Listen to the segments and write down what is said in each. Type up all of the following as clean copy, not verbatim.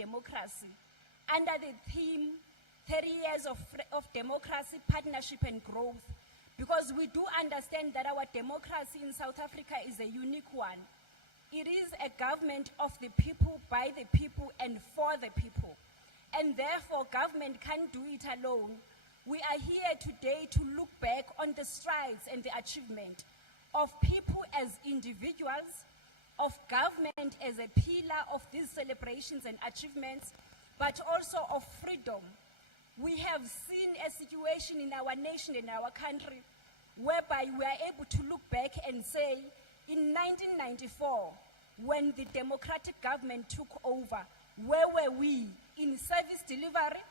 democracy under the theme 30 years of democracy, partnership and growth, because we do understand that our democracy in South Africa is a unique one. It is a government of the people, by the people and for the people. And therefore, government can't do it alone. We are here today to look back on the strides and the achievement of people as individuals, of government as a pillar of these celebrations and achievements, but also of freedom. We have seen a situation in our nation, in our country, whereby we are able to look back and say, in 1994, when the democratic government took over, where were we in service delivery?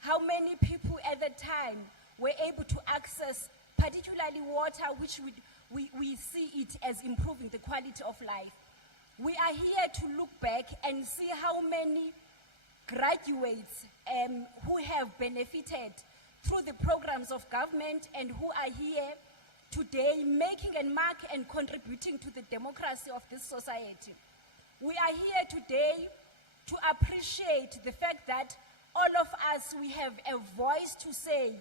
How many people at the time were able to access particularly water, which we see it as improving the quality of life? We are here to look back and see how many graduates who have benefited through the programs of government and who are here today making a mark and contributing to the democracy of this society. We are here today to appreciate the fact that all of us, we have a voice to say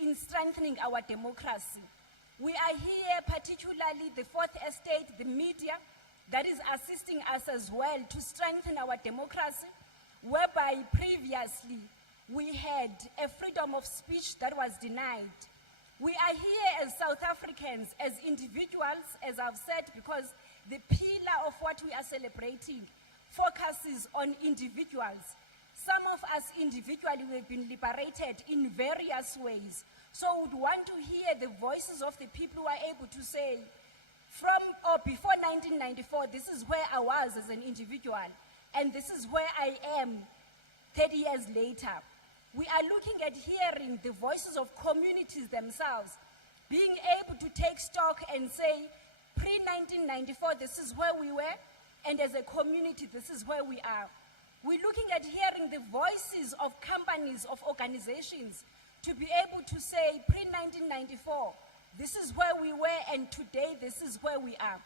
in strengthening our democracy. We are here, particularly the Fourth Estate, the media, that is assisting us as well to strengthen our democracy, whereby previously we had a freedom of speech that was denied. We are here as South Africans, as individuals, as I've said, because the pillar of what we are celebrating focuses on individuals. Some of us individually have been liberated in various ways. So we would want to hear the voices of the people who are able to say, from or before 1994, this is where I was as an individual, and this is where I am 30 years later. We are looking at hearing the voices of communities themselves, being able to take stock and say, pre-1994, this is where we were, and as a community, this is where we are. We're looking at hearing the voices of companies, of organizations, to be able to say, pre-1994, this is where we were, and today, this is where we are.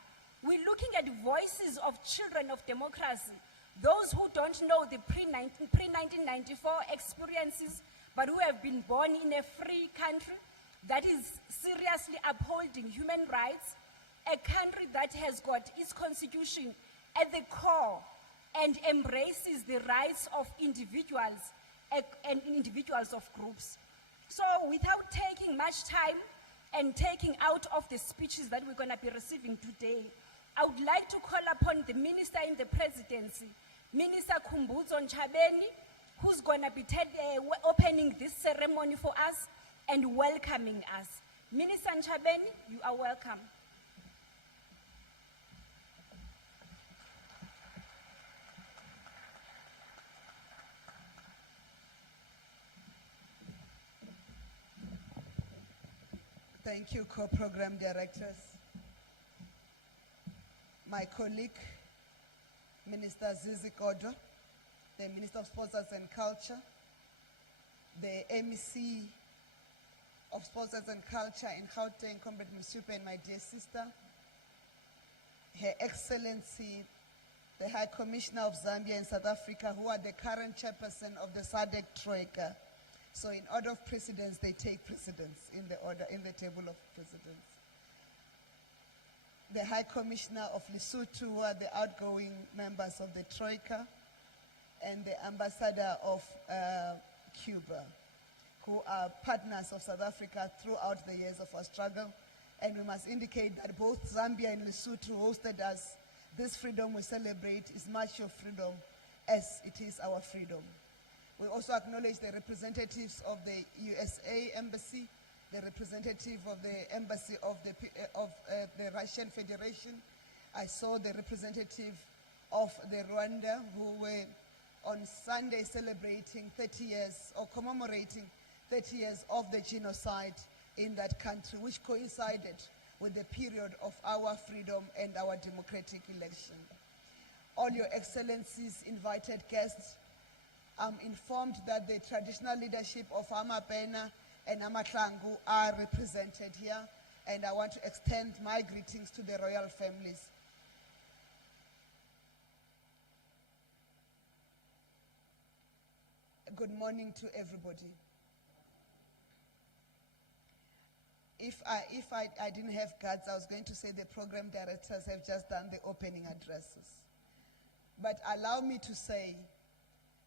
We're looking at voices of children of democracy, those who don't know the pre-1994 experiences, but who have been born in a free country that is seriously upholding human rights, a country that has got its constitution at the core and embraces the rights of individuals and individuals of groups. So without taking much time and taking out of the speeches that we're going to be receiving today, I would like to call upon the Minister in the Presidency, Minister Khumbudzo Nchabeni, who's going to be opening this ceremony for us and welcoming us. Minister Nchabeni, you are welcome. Thank you, co-program directors. My colleague, Minister Zizi Kodwa, the Minister of Sports and Culture, the MEC of Sports and Culture in Gauteng, Comrade Msupe, and my dear sister, Her Excellency, the High Commissioner of Zambia and South Africa, who are the current chairperson of the SADC Troika. So in order of precedence, they take precedence in the table of precedence. The High Commissioner of Lesotho, who are the outgoing members of the Troika, and the Ambassador of Cuba, who are partners of South Africa throughout the years of our struggle. And we must indicate that both Zambia and Lesotho hosted us. This freedom we celebrate is much of freedom as it is our freedom. We also acknowledge the representatives of the USA Embassy, the representative of the Embassy of the Russian Federation. I saw the representative of the Rwanda, who were on Sunday celebrating 30 years or commemorating 30 years of the genocide in that country, which coincided with the period of our freedom and our democratic election. All your excellencies, invited guests, I'm informed that the traditional leadership of Amapena and Amatlangu are represented here, and I want to extend my greetings to the royal families. Good morning to everybody. If I didn't have guts, I was going to say the program directors have just done the opening addresses. But allow me to say,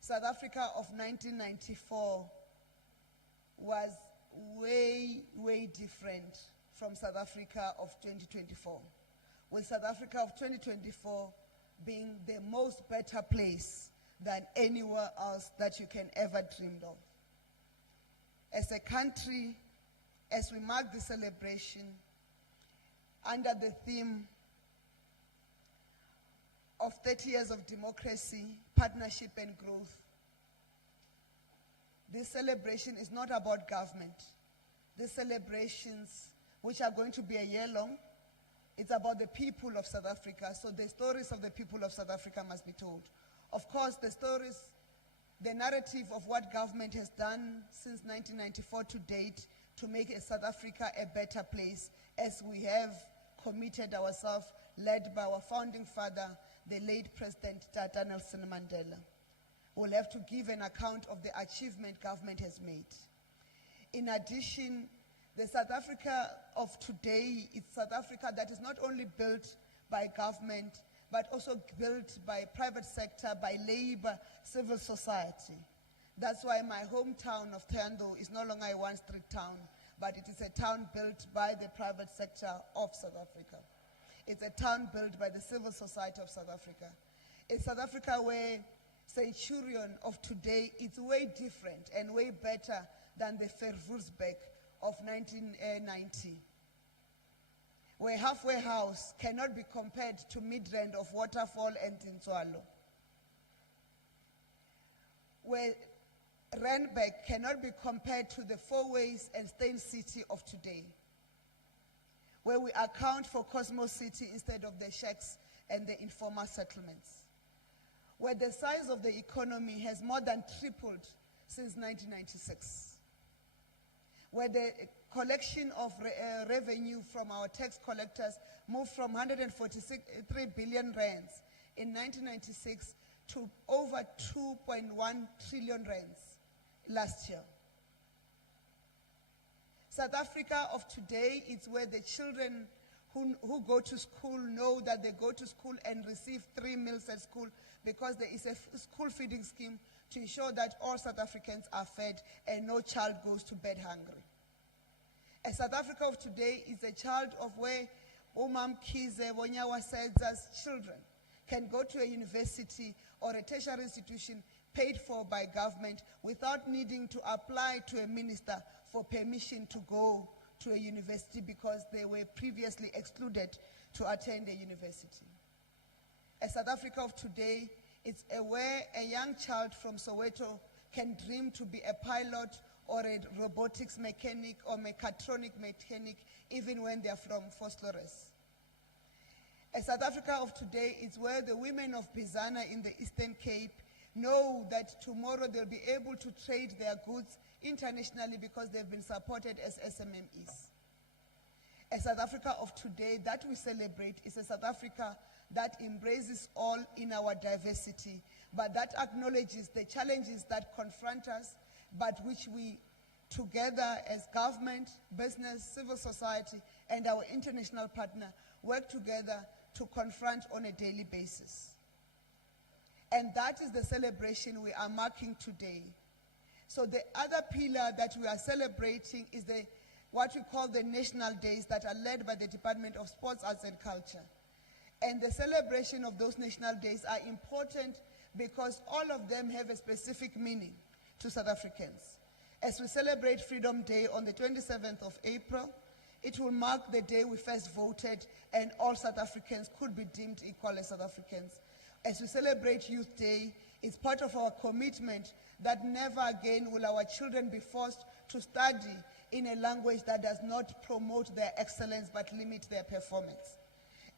South Africa of 1994 was way, way different from South Africa of 2024. With South Africa of 2024 being the most better place than anywhere else that you can ever dream of. As a country, as we mark the celebration under the theme of 30 years of democracy, partnership and growth, this celebration is not about government. These celebrations, which are going to be a year long, it's about the people of South Africa. So the stories of the people of South Africa must be told. Of course, the stories, the narrative of what government has done since 1994 to date to make South Africa a better place, as we have committed ourselves, led by our founding father, the late President Tata Nelson Mandela. We'll have to give an account of the achievement government has made. In addition, the South Africa of today is South Africa that is not only built by government, but also built by private sector, by labor, civil society. That's why my hometown of Thando is no longer a one-street town, but it is a town built by the private sector of South Africa. It's a town built by the civil society of South Africa. It's South Africa where Centurion of today is way different and way better than the Verwoerdsbeek of 1990. Where halfway house cannot be compared to Midrand of Waterfall and Tintswalo. Where Randburg cannot be compared to the Fourways and Steyn City of today. Where we account for Cosmos City instead of the shacks and the informal settlements. Where the size of the economy has more than tripled since 1996. Where the collection of revenue from our tax collectors moved from 143 billion rands in 1996 to over 2.1 trillion rands last year. South Africa of today is where the children who go to school know that they go to school and receive 3 meals at school because there is a school feeding scheme to ensure that all South Africans are fed and no child goes to bed hungry. A South Africa of today is a child of where Umam Kize, Wonyawa Sedza's children can go to a university or a tertiary institution paid for by government without needing to apply to a minister for permission to go to a university because they were previously excluded to attend a university. A South Africa of today is where a young child from Soweto can dream to be a pilot or a robotics mechanic or mechatronic mechanic even when they are from Vosloorus. A South Africa of today is where the women of Bizana in the Eastern Cape know that tomorrow they'll be able to trade their goods internationally because they've been supported as SMMEs. A South Africa of today that we celebrate is a South Africa that embraces all in our diversity, but that acknowledges the challenges that confront us, but which we together as government, business, civil society, and our international partner work together to confront on a daily basis. And that is the celebration we are marking today. So the other pillar that we are celebrating is what we call the national days that are led by the Department of Sports, Arts and Culture. And the celebration of those national days are important because all of them have a specific meaning to South Africans. As we celebrate Freedom Day on the 27th of April, it will mark the day we first voted and all South Africans could be deemed equal as South Africans. As we celebrate Youth Day, it's part of our commitment that never again will our children be forced to study in a language that does not promote their excellence but limit their performance.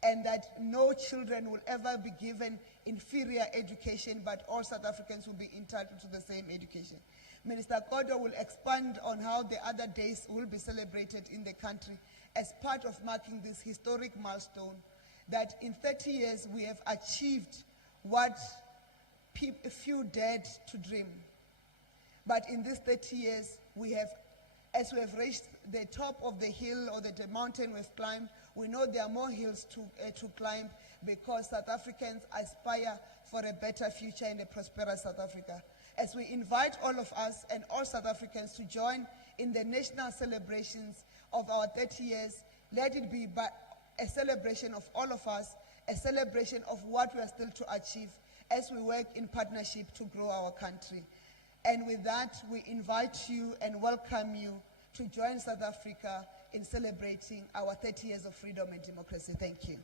And that no children will ever be given inferior education, but all South Africans will be entitled to the same education. Minister Kodo will expand on how the other days will be celebrated in the country as part of marking this historic milestone that in 30 years we have achieved what few dared to dream. But in these 30 years, as we have reached the top of the hill or the mountain we've climbed, we know there are more hills to climb, because South Africans aspire for a better future in a prosperous South Africa. As we invite all of us and all South Africans to join in the national celebrations of our 30 years, let it be a celebration of all of us, a celebration of what we are still to achieve as we work in partnership to grow our country. And with that, we invite you and welcome you to join South Africa in celebrating our 30 years of freedom and democracy. Thank you.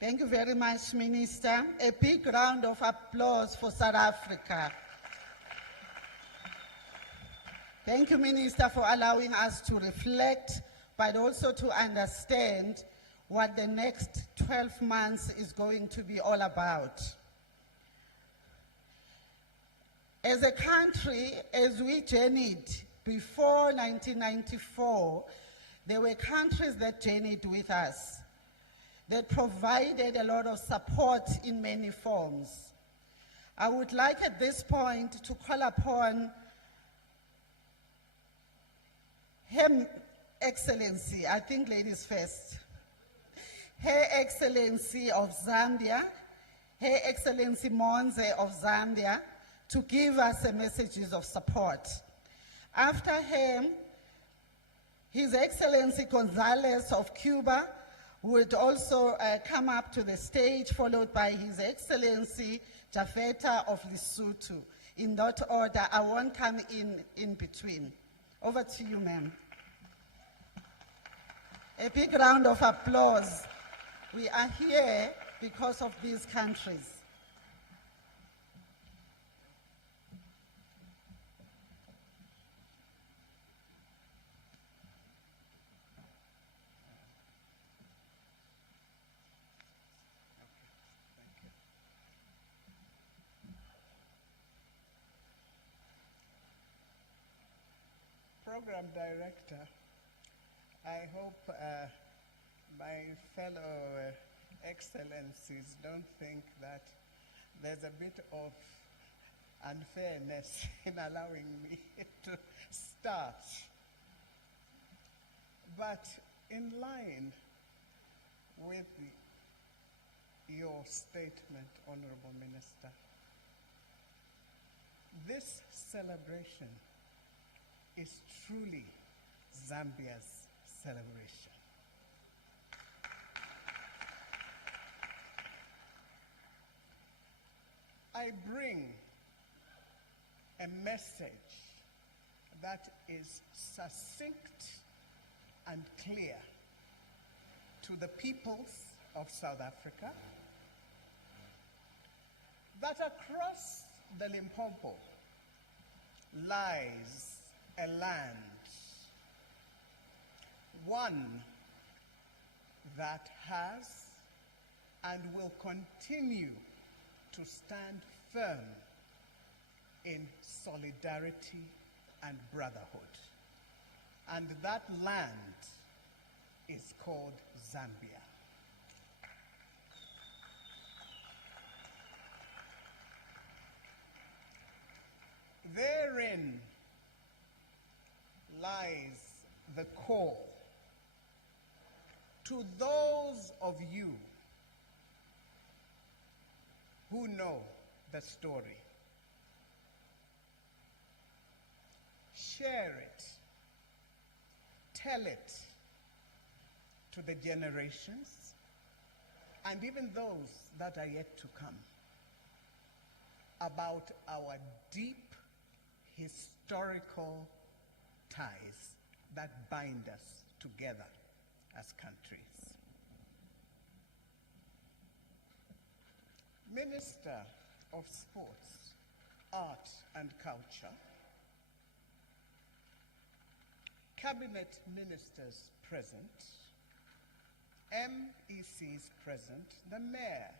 Thank you very much, Minister. A big round of applause for South Africa. Thank you, Minister, for allowing us to reflect, but also to understand what the next 12 months is going to be all about. As a country, as we journeyed before 1994, there were countries that journeyed with us, that provided a lot of support in many forms. I would like at this point to call upon Her Excellency, I think ladies first, Her Excellency of Zambia, Her Excellency Monze of Zambia, to give us a messages of support. After him, His Excellency Gonzalez of Cuba would also come up to the stage, followed by His Excellency Jafeta of Lesotho. In that order, I won't come in between. Over to you, ma'am. A big round of applause. We are here because of these countries. Program Director, I hope my fellow excellencies don't think that there's a bit of unfairness in allowing me to start. But in line with your statement, Honorable Minister, this celebration is truly Zambia's celebration. I bring a message that is succinct and clear to the peoples of South Africa, that across the Limpopo lies a land, one that has and will continue to stand firm in solidarity and brotherhood. And that land is called Zambia. Therein lies the call to those of you who know the story. Share it, tell it to the generations and even those that are yet to come about our deep historical ties that bind us together as countries. Minister of Sports, Art and Culture, Cabinet Ministers present, MECs present, the Mayor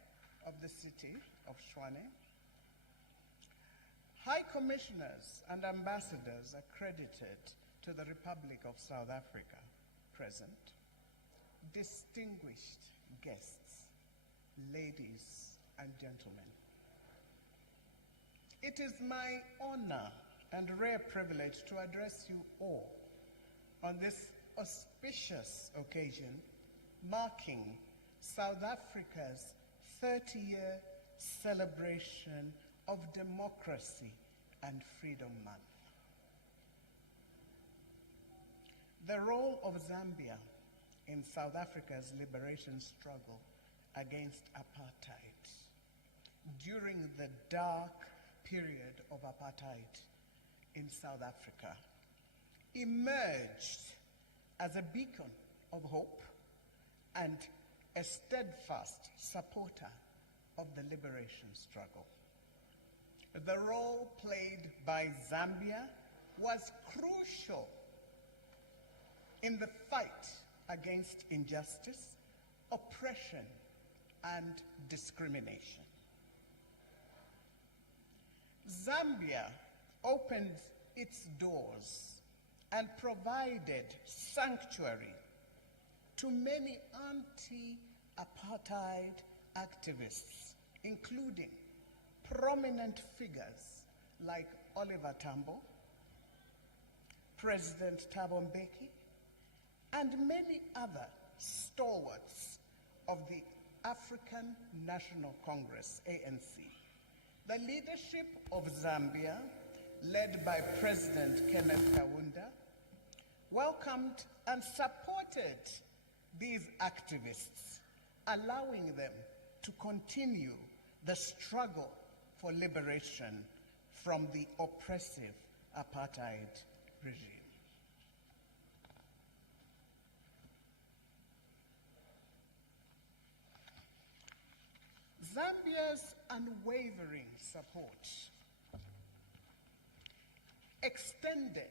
of the city of Tshwane, High Commissioners and Ambassadors accredited to the Republic of South Africa present, distinguished guests, ladies and gentlemen. It is my honor and rare privilege to address you all on this auspicious occasion marking South Africa's 30-year celebration of Democracy and Freedom Month. The role of Zambia in South Africa's liberation struggle against apartheid during the dark period of apartheid in South Africa emerged as a beacon of hope and a steadfast supporter of the liberation struggle. The role played by Zambia was crucial in the fight against injustice, oppression, and discrimination. Zambia opened its doors and provided sanctuary to many anti-apartheid activists, including prominent figures like Oliver Tambo, President Thabo Mbeki, and many other stalwarts of the African National Congress, ANC. The leadership of Zambia, led by President Kenneth Kaunda, welcomed and supported these activists, allowing them to continue the struggle for liberation from the oppressive apartheid regime. Zambia's unwavering support extended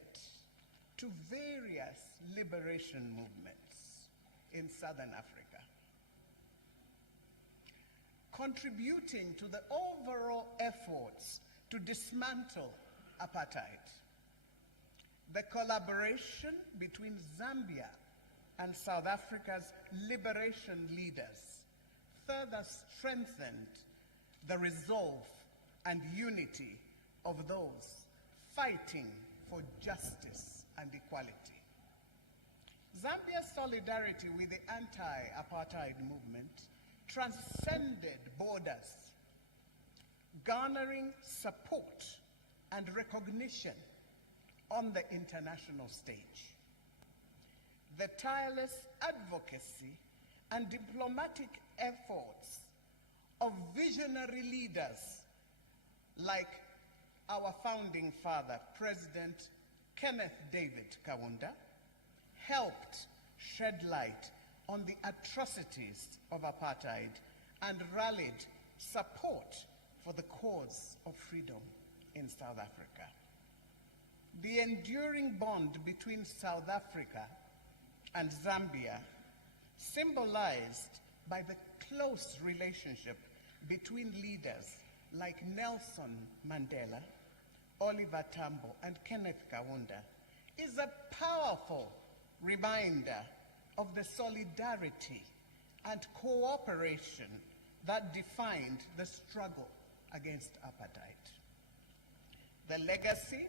to various liberation movements in Southern Africa, contributing to the overall efforts to dismantle apartheid. The collaboration between Zambia and South Africa's liberation leaders further strengthened the resolve and unity of those fighting for justice and equality. Zambia's solidarity with the anti-apartheid movement transcended borders, garnering support and recognition on the international stage. The tireless advocacy and diplomatic efforts of visionary leaders like our founding father, President Kenneth David Kaunda, helped shed light on the atrocities of apartheid and rallied support for the cause of freedom in South Africa. The enduring bond between South Africa and Zambia, symbolized by the close relationship between leaders like Nelson Mandela, Oliver Tambo, and Kenneth Kaunda, is a powerful reminder of the solidarity and cooperation that defined the struggle against apartheid. The legacy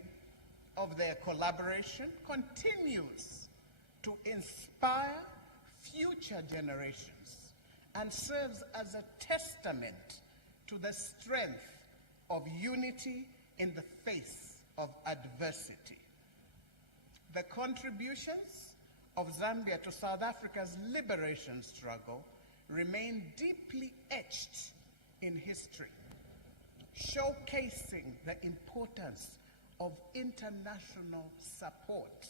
of their collaboration continues to inspire future generations and serves as a testament to the strength of unity in the face of adversity. The contributions of Zambia to South Africa's liberation struggle remain deeply etched in history, showcasing the importance of international support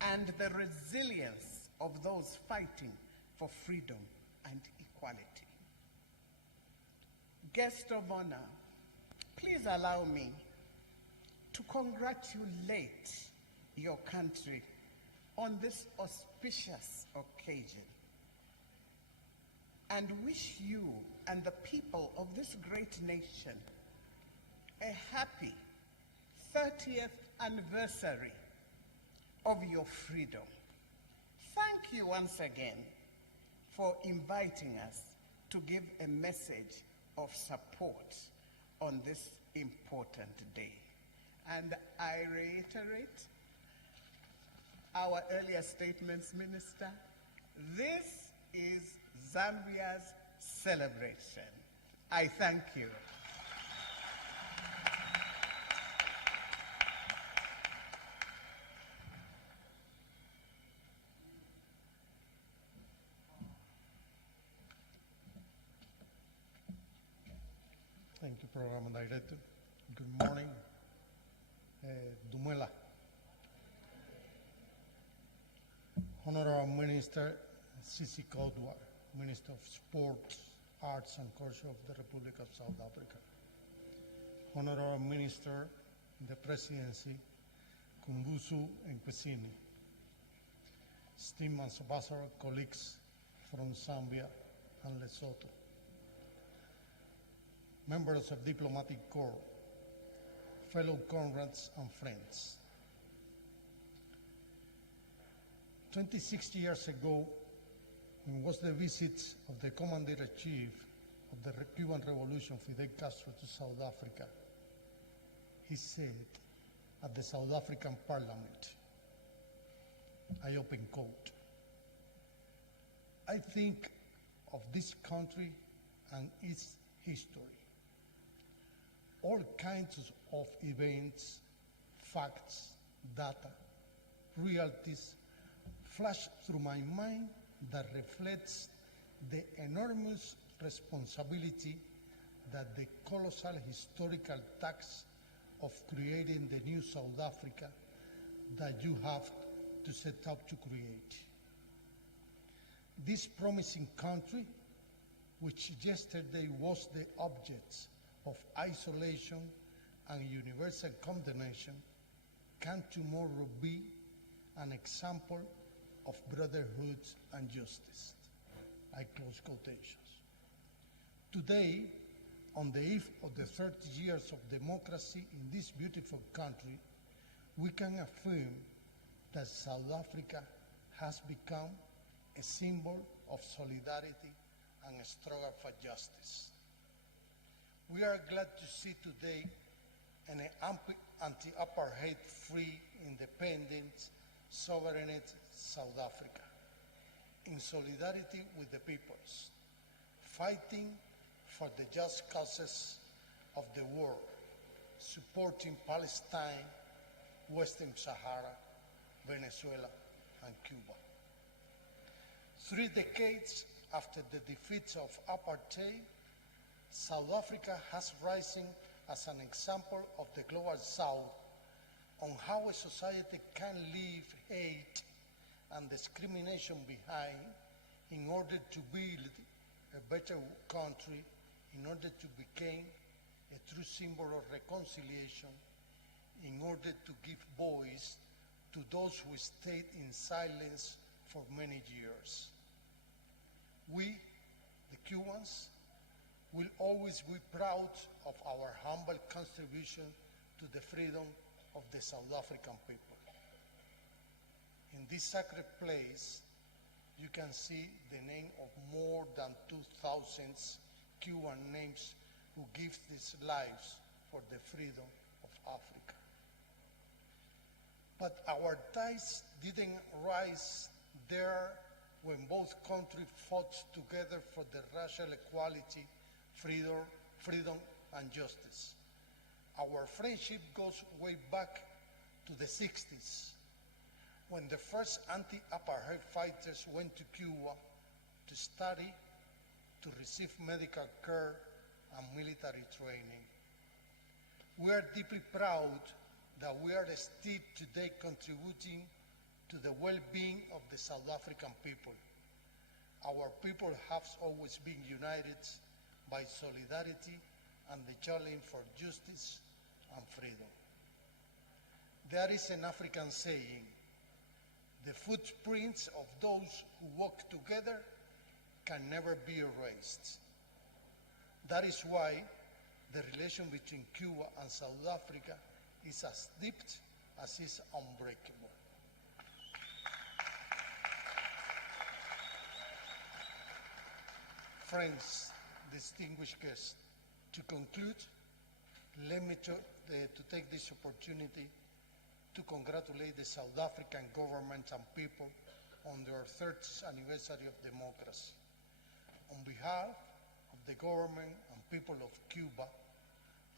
and the resilience of those fighting for freedom and equality. Guest of honor, please allow me to congratulate your country on this auspicious occasion and wish you and the people of this great nation a happy 30th anniversary of your freedom. Thank you once again for inviting us to give a message of support on this important day. And I reiterate our earlier statements, Minister. This is Zambia's celebration. I thank you. Thank you, Program Director. Good morning. Dumela. Honorable Minister Sisi Kodwa, Minister of Sports, Arts and Culture of the Republic of South Africa. Honorable Minister in the Presidency, Kumbusu Nkwesini. Esteemed Ambassador colleagues from Zambia and Lesotho. Members of Diplomatic Corps, fellow comrades and friends. 26 years ago, when was the visit of the Commander-in-Chief of the Cuban Revolution, Fidel Castro, to South Africa, he said at the South African Parliament, I open quote, I think of this country and its history. All kinds of events, facts, data, realities flash through my mind that reflects the enormous responsibility that the colossal historical task of creating the new South Africa that you have to set out to create. This promising country, which yesterday was the object of isolation and universal condemnation, can tomorrow be an example of brotherhood and justice. I close quotations. Today, on the eve of the 30 years of democracy in this beautiful country, we can affirm that South Africa has become a symbol of solidarity and a struggle for justice. We are glad to see today an anti-apartheid, free, independent, sovereign South Africa, in solidarity with the peoples, fighting for the just causes of the world, supporting Palestine, Western Sahara, Venezuela, and Cuba. 3 decades after the defeat of apartheid, South Africa has risen as an example of the global South on how a society can leave hate and discrimination behind in order to build a better country, in order to become a true symbol of reconciliation, in order to give voice to those who stayed in silence for many years. We, the Cubans, will always be proud of our humble contribution to the freedom of the South African people. In this sacred place, you can see the name of more than 2,000 Cuban names who give their lives for the freedom of Africa. But our ties didn't rise there when both countries fought together for the racial equality, freedom and justice. Our friendship goes way back to the 60s, when the first anti-apartheid fighters went to Cuba to study, to receive medical care and military training. We are deeply proud that we are still today contributing to the well-being of the South African people. Our people have always been united by solidarity and the challenge for justice and freedom. There is an African saying, the footprints of those who walk together can never be erased. That is why the relation between Cuba and South Africa is as deep as is unbreakable. friends, distinguished guests, to conclude, let me to take this opportunity to congratulate the South African government and people on their 30th anniversary of democracy. On behalf of the government and people of Cuba,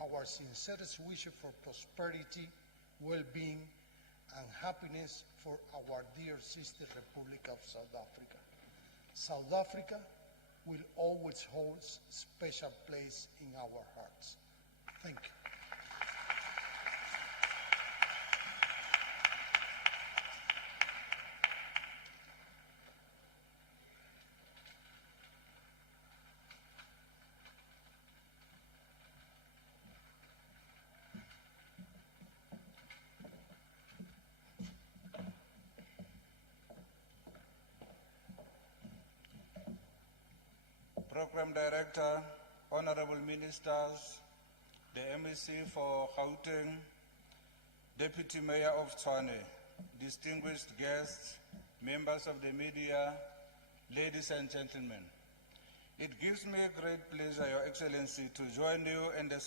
our sincerest wishes for prosperity, well-being, and happiness for our dear sister Republic of South Africa. South Africa will always hold a special place in our hearts. Thank you. Program Director, Honorable Ministers, the MEC for Gauteng, Deputy Mayor of Tshwane, distinguished guests, members of the media, ladies and gentlemen. It gives me a great pleasure, Your Excellency, to join you and the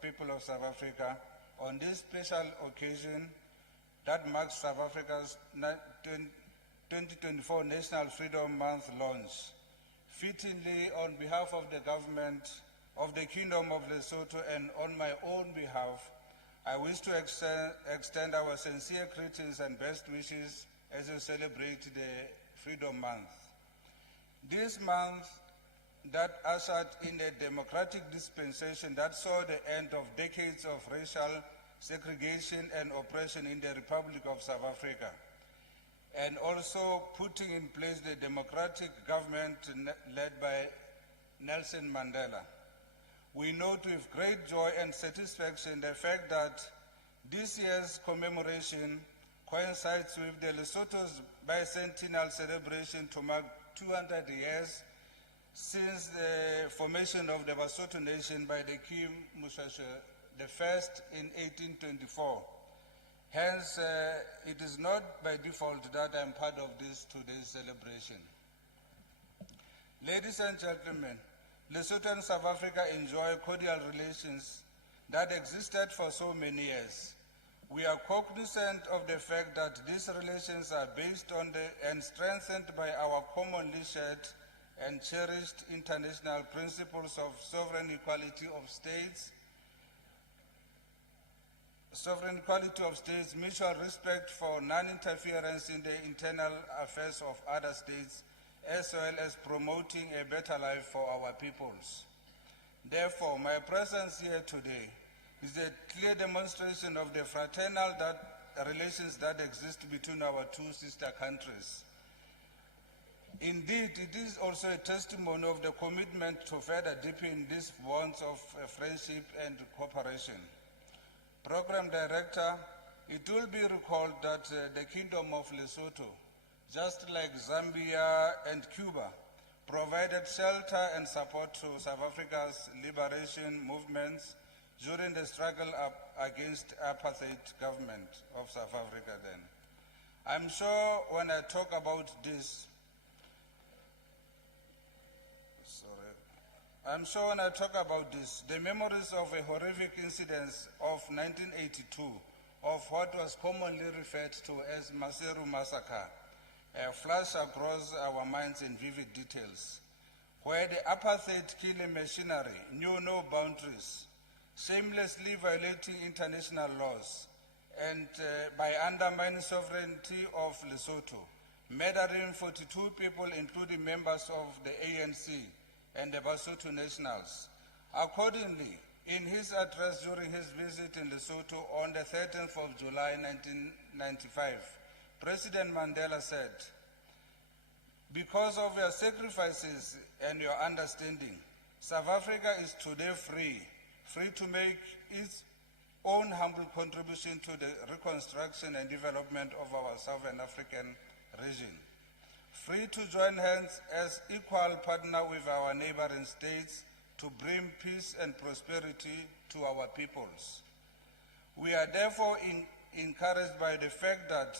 people of South Africa on this special occasion that marks South Africa's 2024 National Freedom Month launch. Fittingly, on behalf of the government of the Kingdom of Lesotho and on my own behalf, I wish to extend our sincere greetings and best wishes as we celebrate the Freedom Month. This month that ushered in a democratic dispensation that saw the end of decades of racial segregation and oppression in the Republic of South Africa, and also putting in place the democratic government led by Nelson Mandela. We note with great joy and satisfaction the fact that this year's commemoration coincides with the Lesotho's bicentennial celebration to mark 200 years since the formation of the Basotho Nation by the King Moshoeshoe I in 1824. Hence, it is not by default that I am part of this today's celebration. Ladies and gentlemen, Lesotho and South Africa enjoy cordial relations that existed for so many years. We are cognizant of the fact that these relations are based on and strengthened by our commonly shared and cherished international principles of sovereign equality of states, mutual respect for non-interference in the internal affairs of other states, as well as promoting a better life for our peoples. Therefore, my presence here today is a clear demonstration of the fraternal relations that exist between our two sister countries. Indeed, it is also a testimony of the commitment to further deepen these bonds of friendship and cooperation. Program Director, it will be recalled that the Kingdom of Lesotho, just like Zambia and Cuba, provided shelter and support to South Africa's liberation movements during the struggle against apartheid government of South Africa then. I'm sure when I talk about this, the memories of a horrific incident of 1982, of what was commonly referred to as Maseru Massacre, flash across our minds in vivid details, where the apartheid killing machinery knew no boundaries, shamelessly violating international laws, and by undermining sovereignty of Lesotho, murdering 42 people, including members of the ANC and the Basotho Nationals. Accordingly, in his address during his visit in Lesotho on the 13th of July 1995, President Mandela said, "Because of your sacrifices and your understanding, South Africa is today free to make its own humble contribution to the reconstruction and development of our Southern African region. Free to join hands as equal partner with our neighboring states to bring peace and prosperity to our peoples. We are therefore encouraged by the fact that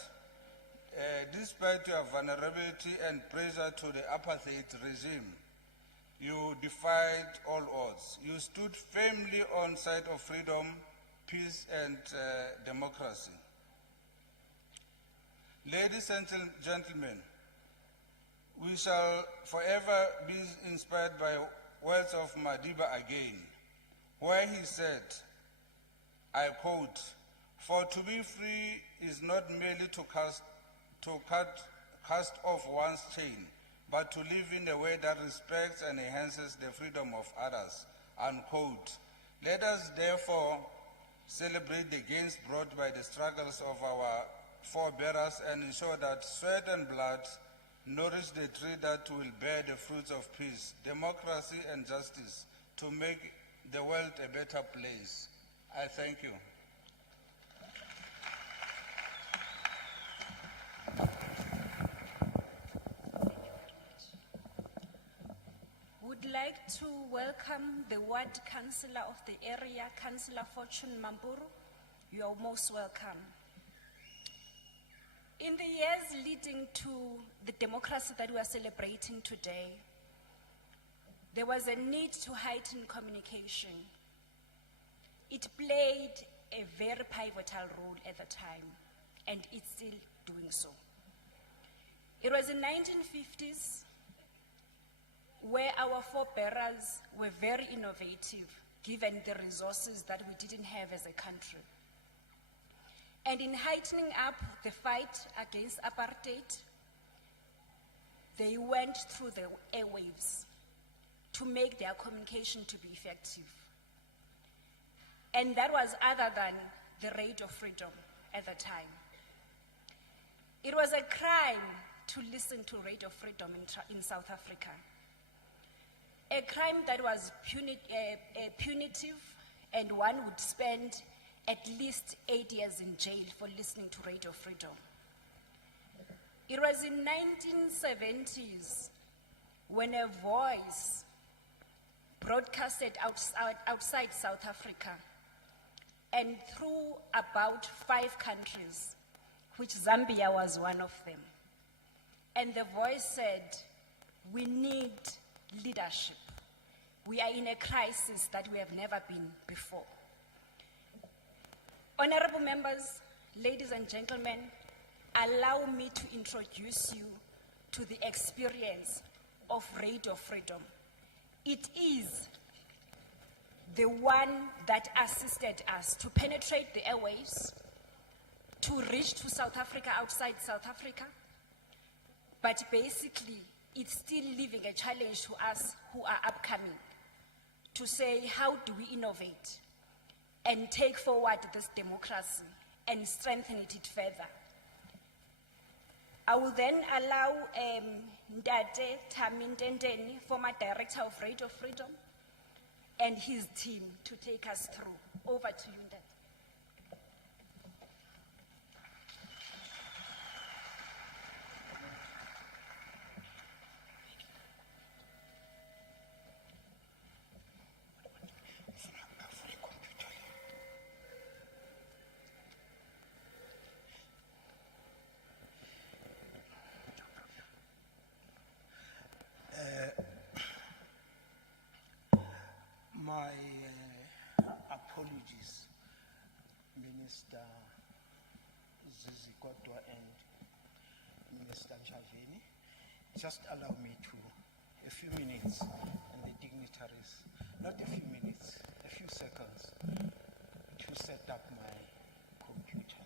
despite your vulnerability and pressure to the apartheid regime, You defied all odds. You stood firmly on side of freedom, peace, and democracy. Ladies and gentlemen, we shall forever be inspired by words of Madiba again, where he said, I quote, "For to be free is not merely to cast off one's chain, but to live in a way that respects and enhances the freedom of others," unquote. Let us therefore celebrate the gains brought by the struggles of our forebearers and ensure that sweat and blood nourish the tree that will bear the fruits of peace, democracy, and justice to make the world a better place. I thank you. Would like to welcome the ward councillor of the area, Councillor Fortune Mamburu. You are most welcome. In the years leading to the democracy that we are celebrating today, there was a need to heighten communication. It played a very pivotal role at the time, and it's still doing so. It was in 1950s where our forebearers were very innovative, given the resources that we didn't have as a country. And in heightening up the fight against apartheid, they went through the airwaves to make their communication to be effective. And that was other than the Radio Freedom at the time. It was a crime to listen to Radio Freedom in South Africa. A crime that was punitive, and one would spend at least 8 years in jail for listening to Radio Freedom. It was in 1970s when a voice broadcasted outside South Africa and through about 5 countries, which Zambia was one of them. And the voice said, we need leadership. We are in a crisis that we have never been before. Honorable members, ladies and gentlemen, allow me to introduce you to the experience of Radio Freedom. It is the one that assisted us to penetrate the airwaves, to reach to South Africa, outside South Africa, but basically it's still leaving a challenge to us who are upcoming to say, how do we innovate and take forward this democracy and strengthen it further? I will then allow Ndate Mdntv, former director of Radio Freedom, and his team to take us through. Over to you, Ndate. My apologies, Minister Zizikotwa and Minister Nchaveni. Just allow me a few minutes, and the dignitaries, not a few minutes, a few seconds, to set up my computer.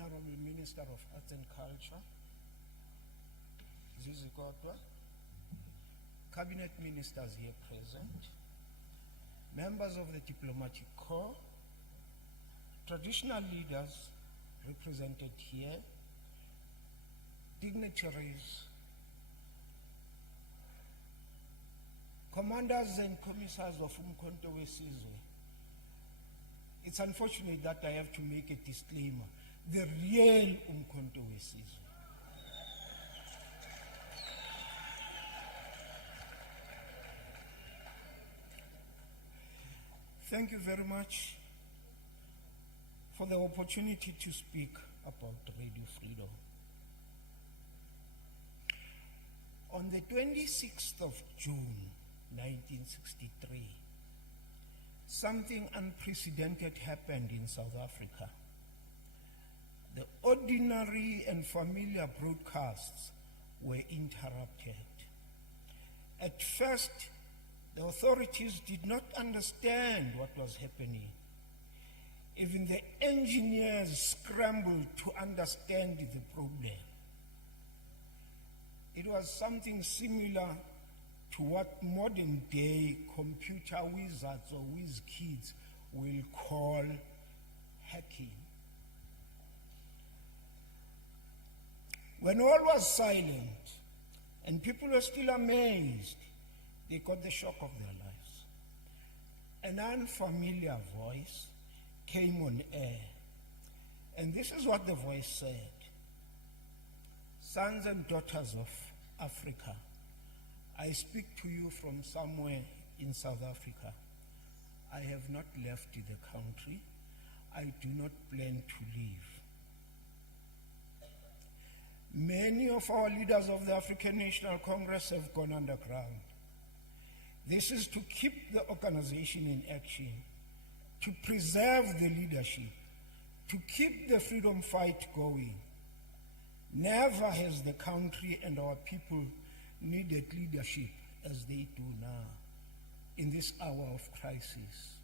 Honorable Minister of Arts and Culture, Zizi Kodwa, Cabinet Ministers here present, members of the Diplomatic Corps, traditional leaders represented here, dignitaries, commanders and commissars of Umkhonto weSizwe. It's unfortunate that I have to make a disclaimer. The real Umkhonto weSizwe. Thank you very much for the opportunity to speak about Radio Freedom. On the 26th of June, 1963, something unprecedented happened in South Africa. The ordinary and familiar broadcasts were interrupted. At first, the authorities did not understand what was happening. Even the engineers scrambled to understand the problem. It was something similar to what modern day computer wizards or whiz kids will call hacking. When all was silent and people were still amazed, they got the shock of their lives. An unfamiliar voice came on air, and this is what the voice said. Sons and daughters of Africa, I speak to you from somewhere in South Africa. I have not left the country. I do not plan to leave. Many of our leaders of the African National Congress have gone underground. This is to keep the organization in action, to preserve the leadership, to keep the freedom fight going. Never has the country and our people needed leadership as they do now, in this hour of crisis.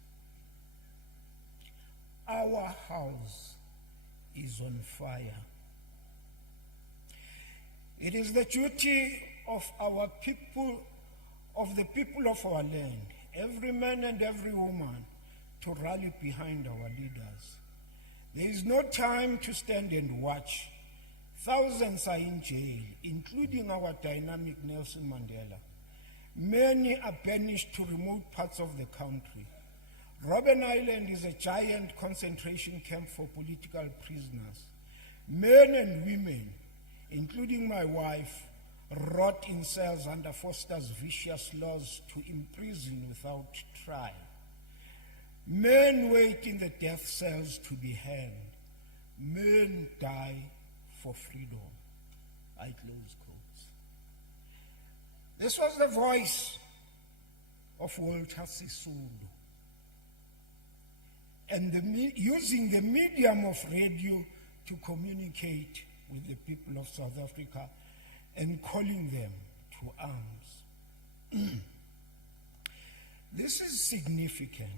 Our house is on fire. It is the duty of our people, of the people of our land, every man and every woman, to rally behind our leaders. There is no time to stand and watch. Thousands are in jail, including our dynamic Nelson Mandela. Many are banished to remote parts of the country. Robben Island is a giant concentration camp for political prisoners. Men and women, including my wife, rot in cells under Foster's vicious laws to imprison without trial. Men wait in the death cells to be hanged. Men die for freedom. I close quotes. This was the voice of Walter Sisulu. And using the medium of radio to communicate with the people of South Africa and calling them to arms. This is significant.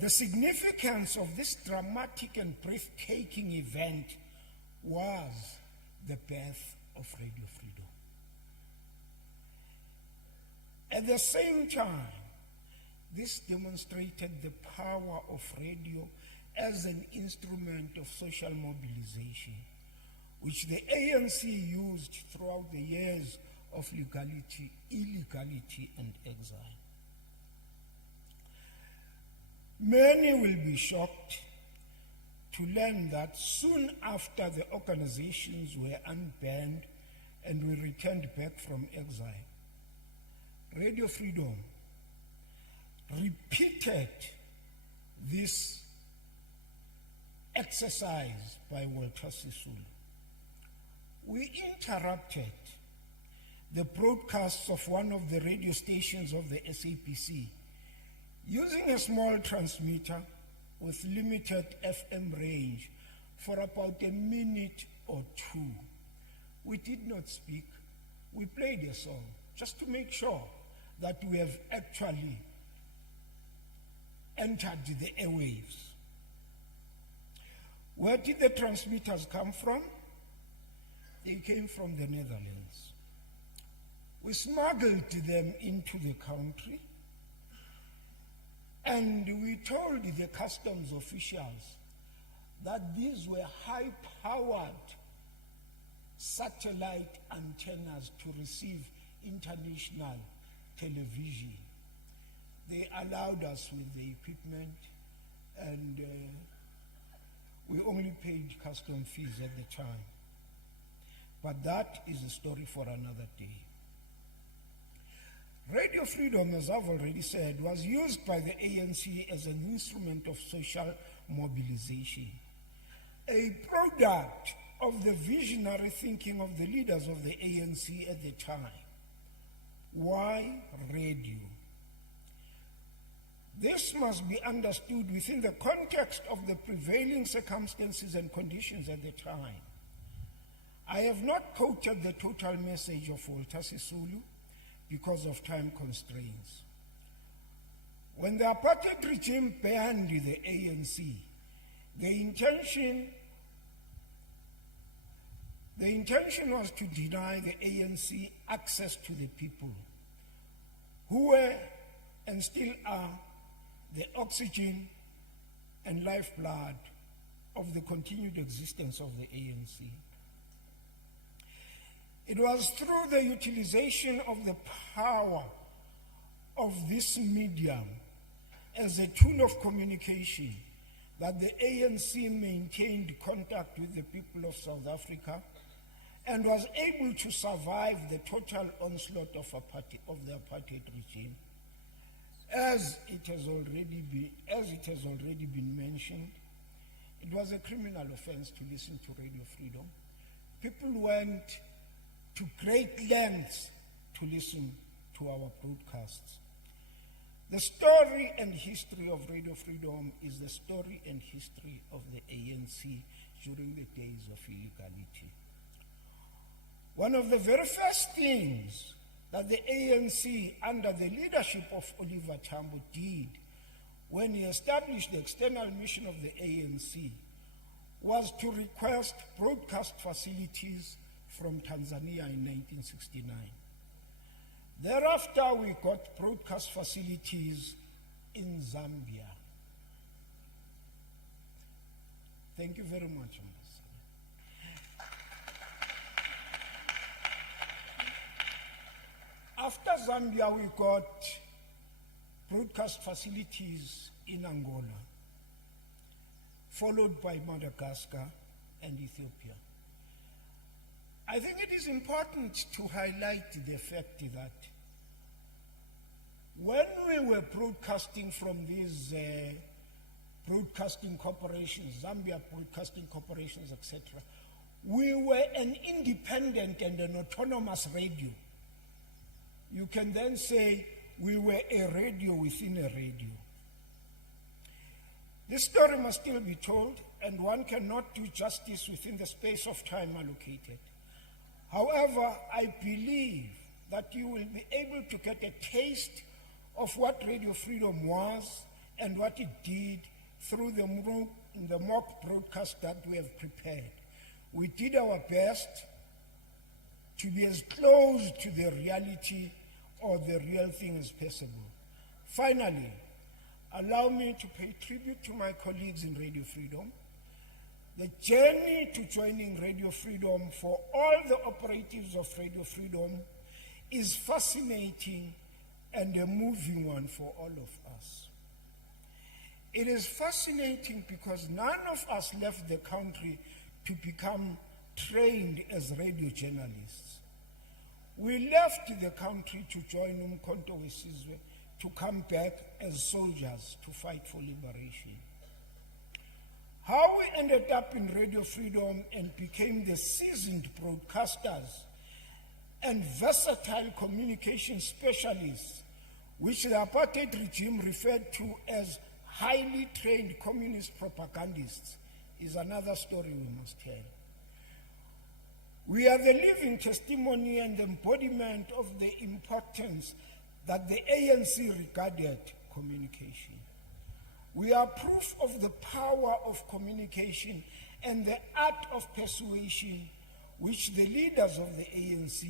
The significance of this dramatic and breathtaking event was the birth of Radio Freedom. At the same time, this demonstrated the power of radio as an instrument of social mobilization, which the ANC used throughout the years of legality, illegality, and exile. Many will be shocked to learn that soon after the organizations were unbanned and we returned back from exile, Radio Freedom repeated this exercise by Walter Sisulu. We interrupted the broadcasts of one of the radio stations of the SAPC using a small transmitter with limited FM range for about a minute or two. We did not speak. We played a song just to make sure that we have actually entered the airwaves. Where did the transmitters come from? They came from the Netherlands. We smuggled them into the country, and we told the customs officials that these were high-powered satellite antennas to receive international television. They allowed us with the equipment, and we only paid custom fees at the time. But that is a story for another day. Radio Freedom, as I've already said, was used by the ANC as an instrument of social mobilization, a product of the visionary thinking of the leaders of the ANC at the time. Why radio? This must be understood within the context of the prevailing circumstances and conditions at the time. I have not quoted the total message of Walter Sisulu because of time constraints. When the apartheid regime banned the ANC, the intention was to deny the ANC access to the people, who were and still are the oxygen and lifeblood of the continued existence of the ANC. It was through the utilization of the power of this medium as a tool of communication that the ANC maintained contact with the people of South Africa and was able to survive the total onslaught of the apartheid regime. As it has already been mentioned, it was a criminal offense to listen to Radio Freedom. People went to great lengths to listen to our broadcasts. The story and history of Radio Freedom is the story and history of the ANC during the days of illegality. One of the very first things that the ANC, under the leadership of Oliver Tambo, did when he established the external mission of the ANC was to request broadcast facilities from Tanzania in 1969. Thereafter, we got broadcast facilities in Zambia. Thank you very much. After Zambia, we got broadcast facilities in Angola, followed by Madagascar and Ethiopia. I think it is important to highlight the fact that when we were broadcasting from these broadcasting corporations, Zambia broadcasting corporations, etc., we were an independent and an autonomous radio. You can then say we were a radio within a radio. This story must still be told, and one cannot do justice within the space of time allocated. However, I believe that you will be able to get a taste of what Radio Freedom was and what it did through the mock broadcast that we have prepared. We did our best to be as close to the reality or the real thing as possible. Finally, allow me to pay tribute to my colleagues in Radio Freedom. The journey to joining Radio Freedom for all the operatives of Radio Freedom is fascinating and a moving one for all of us. It is fascinating because none of us left the country to become trained as radio journalists. We left the country to join Umkhonto weSizwe, to come back as soldiers to fight for liberation. How we ended up in Radio Freedom and became the seasoned broadcasters and versatile communication specialists, which the apartheid regime referred to as highly trained communist propagandists, is another story we must tell. We are the living testimony and embodiment of the importance that the ANC regarded communication. We are proof of the power of communication and the art of persuasion which the leaders of the ANC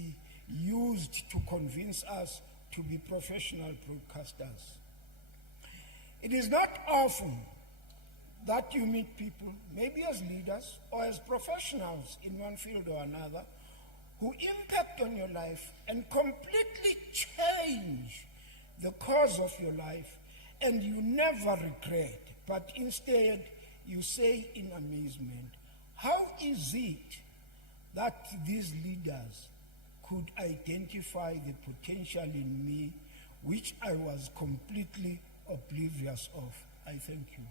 used to convince us to be professional broadcasters. It is not often that you meet people, maybe as leaders or as professionals in one field or another, who impact on your life and completely change the course of your life, and you never regret, but instead you say in amazement, how is it that these leaders could identify the potential in me which I was completely oblivious of? I thank you.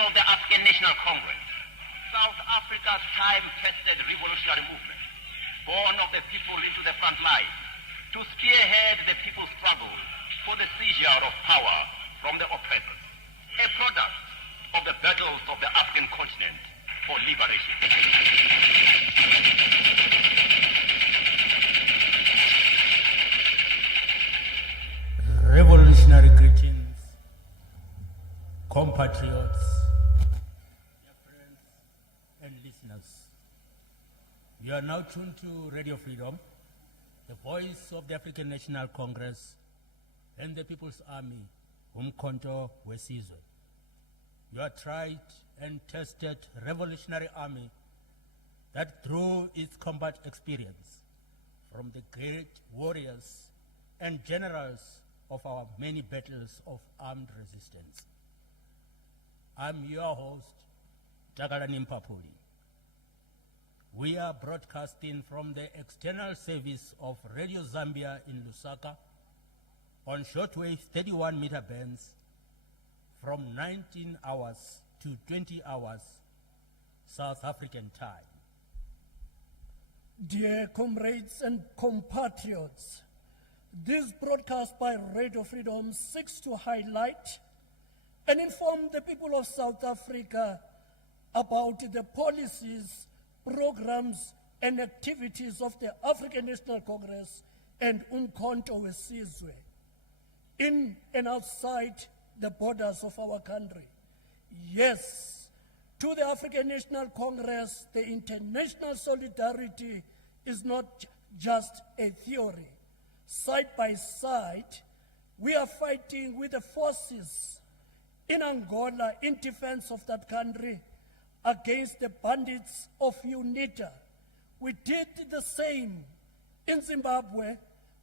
Of the African National Congress, South Africa's time-tested revolutionary movement, born of the people into the front line, to spearhead the people's struggle for the seizure of power from the oppressors, a product of the battles of the African continent for liberation. Revolutionary greetings, compatriots, and listeners. You are now tuned to Radio Freedom, the voice of the African National Congress and the People's Army, Umkhonto weSizwe. Your tried and tested revolutionary army that through its combat experience from the great warriors and generals of our many battles of armed resistance. I'm your host, Takalani Mpapuli. We are broadcasting from the external service of Radio Zambia in Lusaka on shortwave 31-meter bands from 19 hours to 20 hours South African time. Dear comrades and compatriots, this broadcast by Radio Freedom seeks to highlight and inform the people of South Africa about the policies, programs, and activities of the African National Congress and Umkhonto weSizwe in and outside the borders of our country. Yes, to the African National Congress, the international solidarity is not just a theory. Side by side, we are fighting with the forces in Angola in defense of that country against the bandits of UNITA. We did the same in Zimbabwe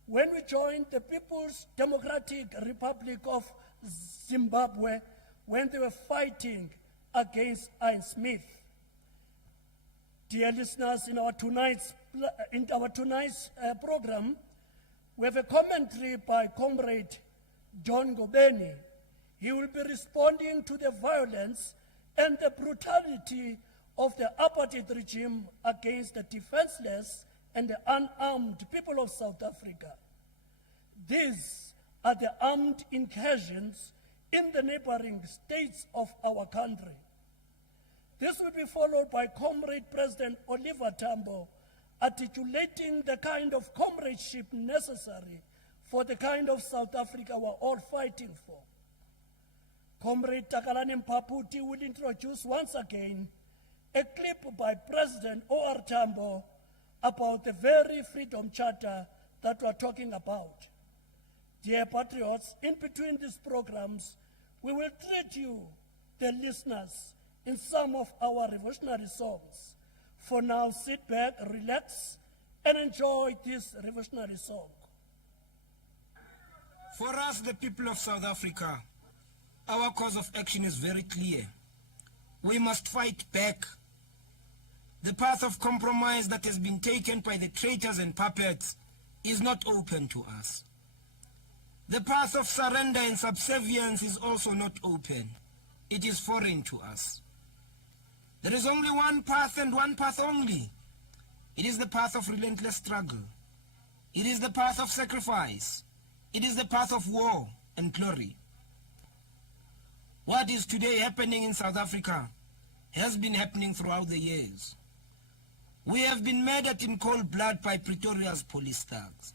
when we joined the People's Democratic Republic of Zimbabwe when they were fighting against Ian Smith. Dear listeners, in our tonight's program, we have a commentary by Comrade John Ngobeni. He will be responding to the violence and the brutality of the apartheid regime against the defenseless and the unarmed people of South Africa. These are the armed incursions in the neighboring states of our country. This will be followed by Comrade President Oliver Tambo articulating the kind of comradeship necessary for the kind of South Africa we're all fighting for. Comrade Takalani Mpapuli will introduce once again a clip by President O.R. Tambo about the very Freedom Charter that we're talking about. Dear patriots, in between these programs, we will treat you, the listeners, in some of our revolutionary songs. For now, sit back, relax, and enjoy this revolutionary song. For us, the people of South Africa, our course of action is very clear. We must fight back. The path of compromise that has been taken by the traitors and puppets is not open to us. The path of surrender and subservience is also not open. It is foreign to us. There is only one path and one path only. It is the path of relentless struggle. It is the path of sacrifice. It is the path of war and glory. What is today happening in South Africa has been happening throughout the years. We have been murdered in cold blood by Pretoria's police thugs.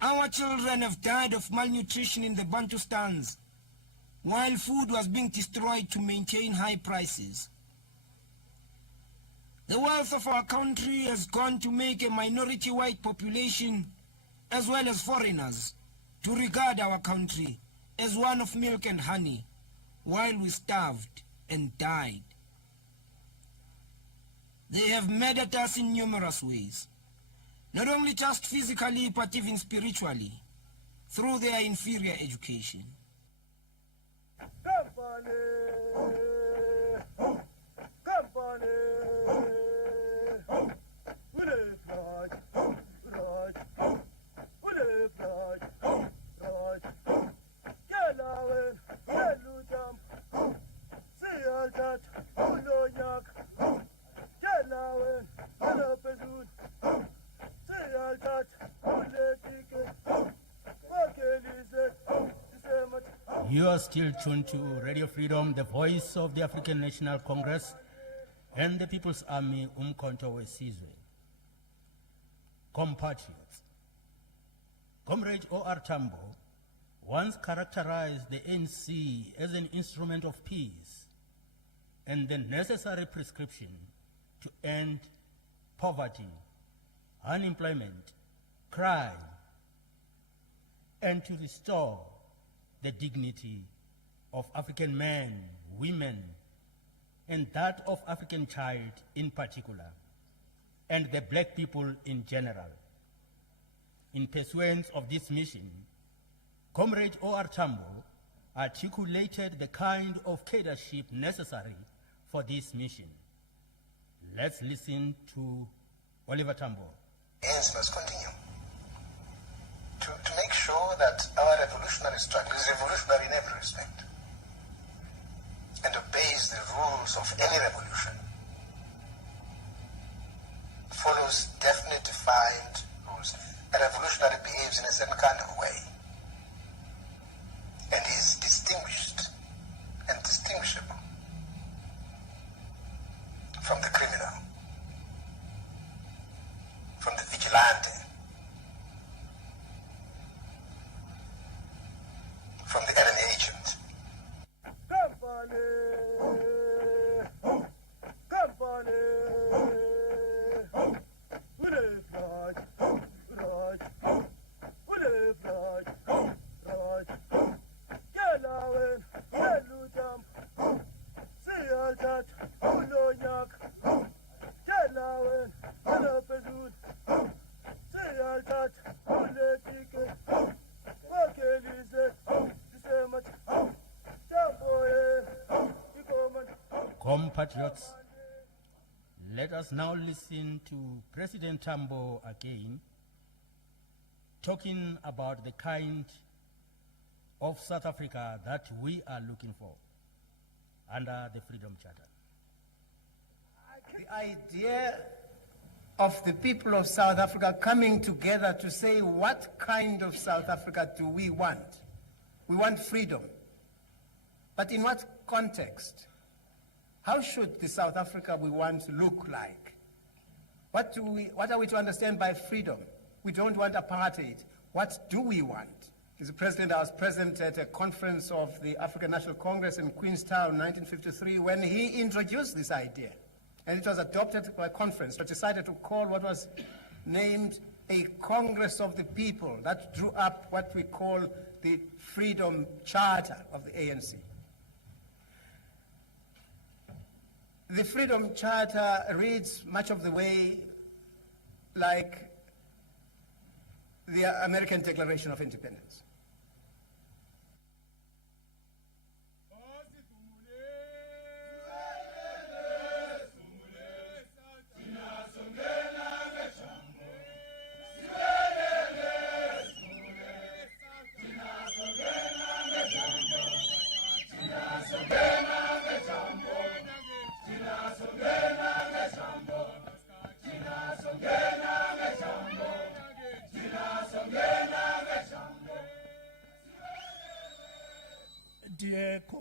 Our children have died of malnutrition in the Bantustans, while food was being destroyed to maintain high prices. The wealth of our country has gone to make a minority white population, as well as foreigners, to regard our country as one of milk and honey, while we starved and died. They have murdered us in numerous ways, not only just physically, but even spiritually, through their inferior education. You are still tuned to Radio Freedom, the voice of the African National Congress and the People's Army Umkhonto weSizwe. Compatriots, Comrade O.R. Tambo once characterized the ANC as an instrument of peace and the necessary prescription to end poverty, unemployment, crime, and to restore the dignity of African men, women, and that of African child in particular, and the black people in general. In pursuance of this mission, Comrade O.R. Tambo articulated the kind of leadership necessary for this mission. Let's listen to Oliver Tambo. ANC must continue to make sure that our revolutionary struggle is revolutionary in every respect and obeys the rules of any revolution, follows definite defined rules. A revolutionary behaves in a certain kind of way and is distinguished and distinguishable from the criminal, from the vigilante, from the enemy agent. Compatriots, let us now listen to President Tambo again, talking about the kind of South Africa that we are looking for under the Freedom Charter. The idea of the people of South Africa coming together to say, what kind of South Africa do we want? We want freedom. But in what context? How should the South Africa we want look like? What are we to understand by freedom? We don't want apartheid. What do we want? Mr. President, I was present at a conference of the African National Congress in Queenstown in 1953 when he introduced this idea. And it was adopted by conference, but decided to call what was named a Congress of the People that drew up what we call the Freedom Charter of the ANC. The Freedom Charter reads much of the way like the American Declaration of Independence.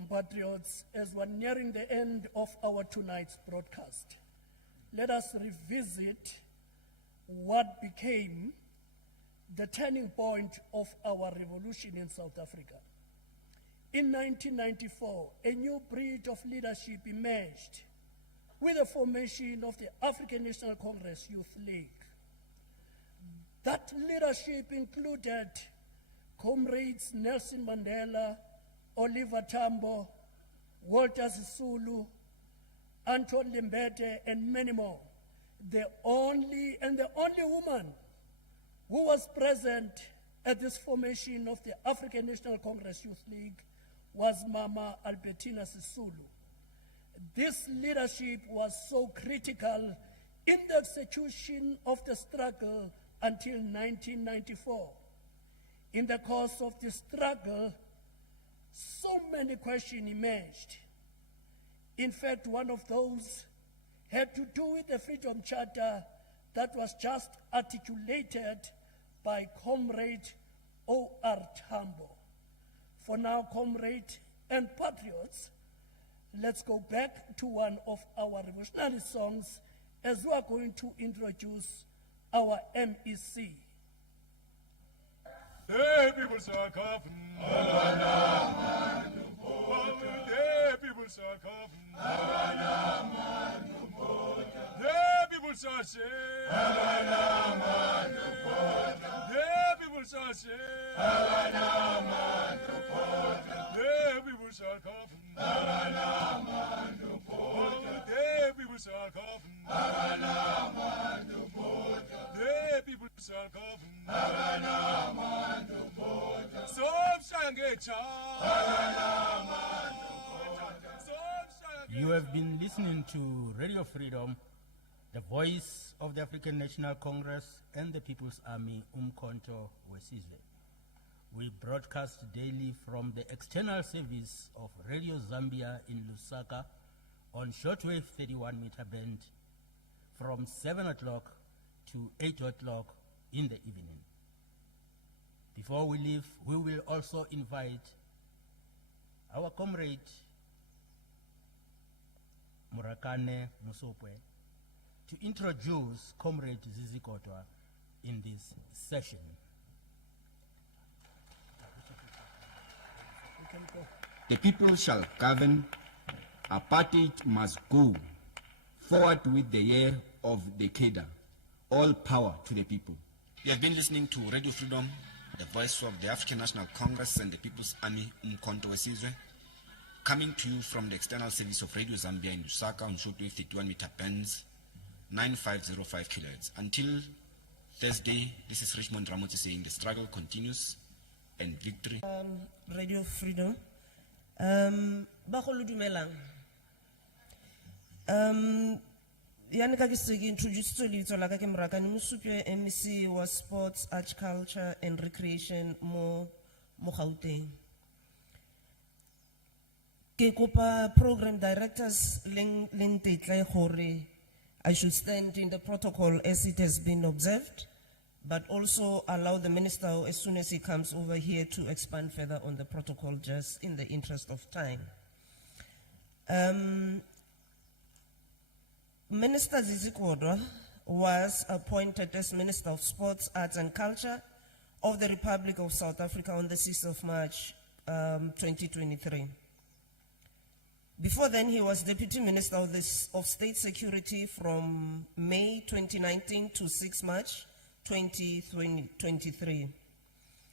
compatriots, as we're nearing the end of our tonight's broadcast, let us revisit what became the turning point of our revolution in South Africa. In 1994, a new breed of leadership emerged with the formation of the African National Congress Youth League. That leadership included comrades Nelson Mandela, Oliver Tambo, Walter Sisulu, Anton Lembede, and many more. The only woman who was present at this formation of the African National Congress Youth League was Mama Albertina Sisulu. This leadership was so critical in the execution of the struggle until 1994. In the course of the struggle, so many questions emerged. In fact, one of those had to do with the Freedom Charter that was just articulated by Comrade O.R. Tambo. For now, comrade and patriots, let's go back to one of our revolutionary songs as we are going to introduce our MEC. The people's are coughing. The people's are coughing. The people's are saying. The people's are saying. The people's are coughing. The people's are coughing. The people's are coughing. You have been listening to Radio Freedom, the voice of the African National Congress and the People's Army, Umkhonto weSizwe. We broadcast daily from the external service of Radio Zambia in Lusaka on shortwave 31-meter band from 7 o'clock to 8 o'clock in the evening. Before we leave, we will also invite our comrade Murakane Musopwe to introduce Comrade Zizi Kotwa in this session. The people shall govern, apartheid must go, forward with the year of the Keda, all power to the people. You have been listening to Radio Freedom, the voice of the African National Congress and the People's Army, Umkhonto weSizwe, coming to you from the external service of Radio Zambia in Lusaka on shortwave 31-meter bands, 9505 kHz. Until Thursday, this is Richmond Ramoti saying the struggle continues and victory. Radio Freedom. Bagolo dumelang. Yana ka ke se ke introduce to litso la ka ke Murakane Musopwe, MEC wa Sports, Arts, Culture and Recreation mo Gauteng. Ke kopa program directors leng tetla gore I should stand in the protocol as it has been observed, but also allow the minister as soon as he comes over here to expand further on the protocol, just in the interest of time. Minister Zizi Kotwa was appointed as Minister of Sports, Arts and Culture of the Republic of South Africa on the 6th of March 2023. Before then, he was Deputy Minister of State Security from May 2019 to 6 March 2023.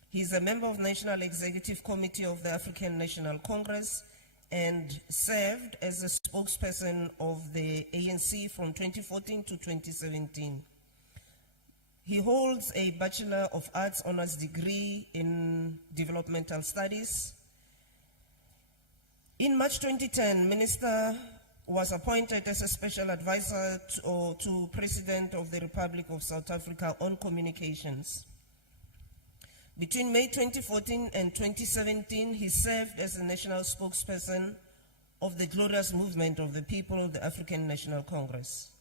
He is a member of the National Executive Committee of the African National Congress and served as a spokesperson of the ANC from 2014 to 2017. He holds a Bachelor of Arts Honours degree in Developmental Studies. In March 2010, Minister was appointed as a special advisor to President of the Republic of South Africa on communications. Between May 2014 and 2017, he served as the national spokesperson of the Glorious Movement of the People of the African National Congress.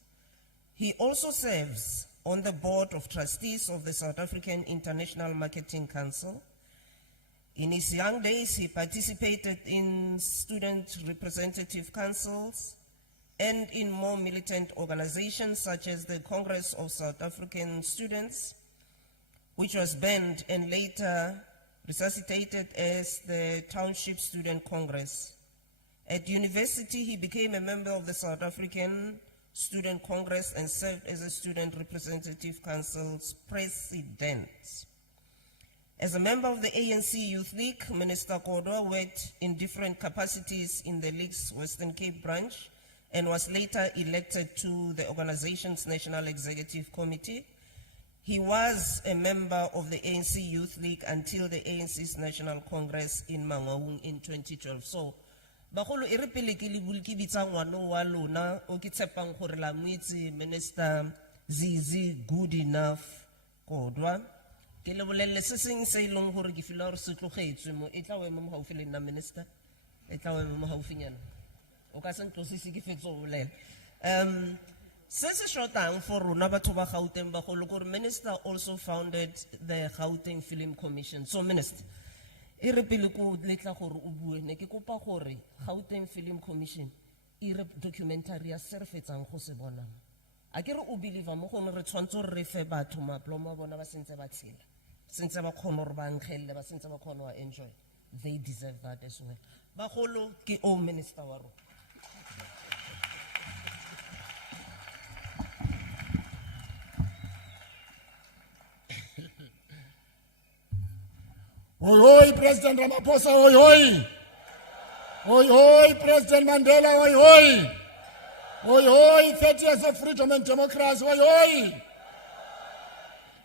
He also serves on the board of trustees of the South African International Marketing Council. In his young days, he participated in student representative councils and in more militant organizations such as the Congress of South African Students, which was banned and later resuscitated as the Township Student Congress. At university, he became a member of the South African Student Congress and served as a Student Representative Council's president. As a member of the ANC Youth League, Minister Kodwa worked in different capacities in the League's Western Cape branch and was later elected to the organization's National Executive Committee. He was a member of the ANC Youth League until the ANC's National Congress in Mangaung in 2012. So, bagolo e re pele ke le bule ke bitsa ngwana wa lona o ke tshepang gore la moitse Minister Zizi good enough Kodwa. Ke le bolelle se seng se e leng gore ke fila gore se tlogetswe mo e tla o ema mo gaufi le nna minister e tla o ema mo gaufinyana o ka se ntlosise ke fetso o bolela se se shortang for rona batho ba Gauteng bagolo gore minister also founded the Gauteng Film Commission. So minister e re pele ko letla gore o bue ne ke kopa gore Gauteng Film Commission e re documentary ya se re fetsang go se bona a ke re o believe mo go re tshwantse re fe batho maplomo bona ba sentse ba tshela sentse ba khona re ba nkgelle ba sentse ba khona wa enjoy. They deserve that as well. Bagolo ke o minister wa rona. Oi, oi, President Ramaphosa, oi, oi. Oi, oi, President Mandela, oi, oi. Oi, oi, 30 years of freedom and democracy, oi, oi.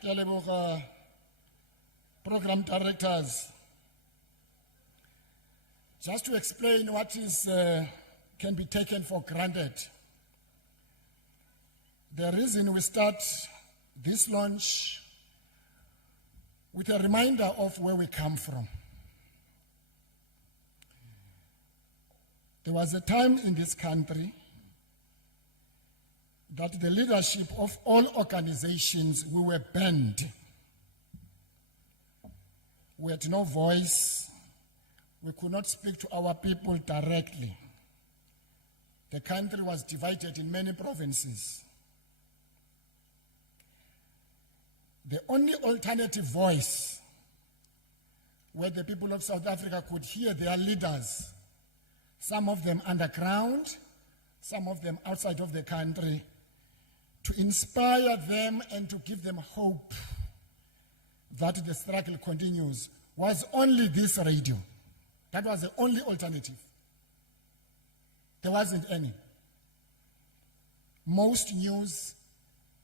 Ke a leboga, program directors. Just to explain what is can be taken for granted. The reason we start this launch with a reminder of where we come from. There was a time in this country that the leadership of all organizations, we were banned. We had no voice. We could not speak to our people directly. The country was divided in many provinces. The only alternative voice where the people of South Africa could hear their leaders, some of them underground, some of them outside of the country, to inspire them and to give them hope that the struggle continues, was only this radio. That was the only alternative. There wasn't any. Most news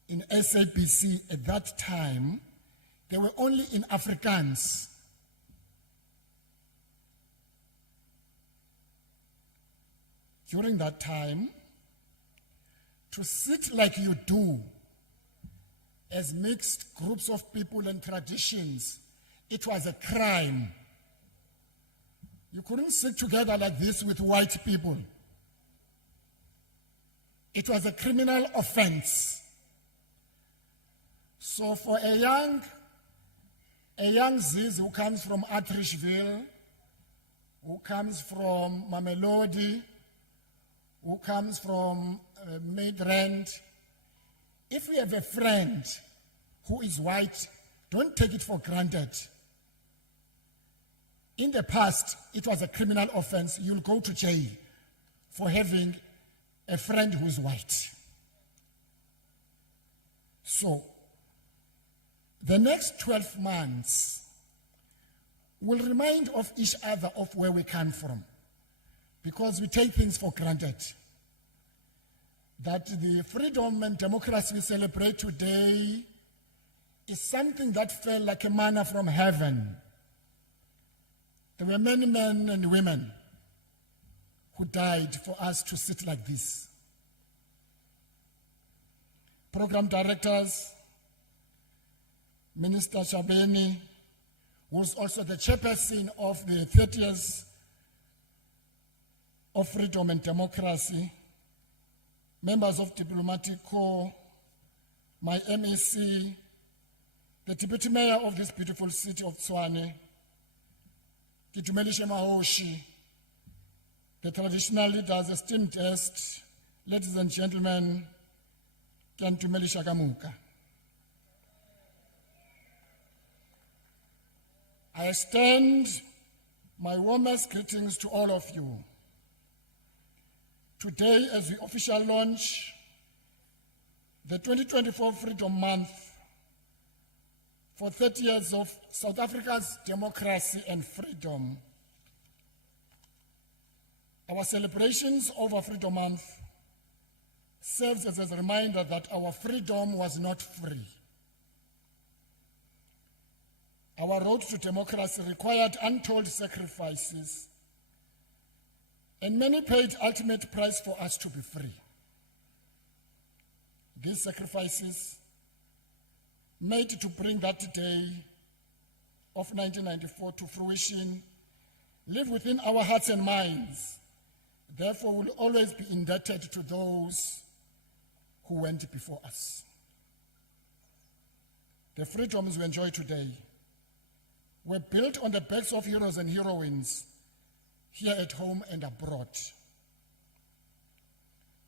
in SABC at that time, they were only in Afrikaans. During that time, to sit like you do, as mixed groups of people and traditions, it was a crime. You couldn't sit together like this with white people. It was a criminal offense. So for a young Ziz who comes from Atteridgeville, who comes from Mamelodi, who comes from Midrand, if we have a friend who is white, don't take it for granted. In the past, it was a criminal offense. You'll go to jail for having a friend who's white. So, the next 12 months will remind of each other of where we come from, because we take things for granted. That the freedom and democracy we celebrate today is something that fell like a manna from heaven. There were many men and women who died for us to sit like this. Program directors, Minister Shabeni, who is also the chairperson of the 30 years of freedom and democracy, members of diplomatic corps, my MEC, the deputy mayor of this beautiful city of Tshwane, Ke dumedishe mahoshi, the traditional leaders, esteemed guests, ladies and gentlemen, ke a ntumedisha ka moka. I extend my warmest greetings to all of you. Today, as we officially launch the 2024 Freedom Month for 30 years of South Africa's democracy and freedom, our celebrations over Freedom Month serves as a reminder that our freedom was not free. Our road to democracy required untold sacrifices, and many paid ultimate price for us to be free. These sacrifices made to bring that day of 1994 to fruition live within our hearts and minds. Therefore, we'll always be indebted to those who went before us. The freedoms we enjoy today were built on the backs of heroes and heroines here at home and abroad.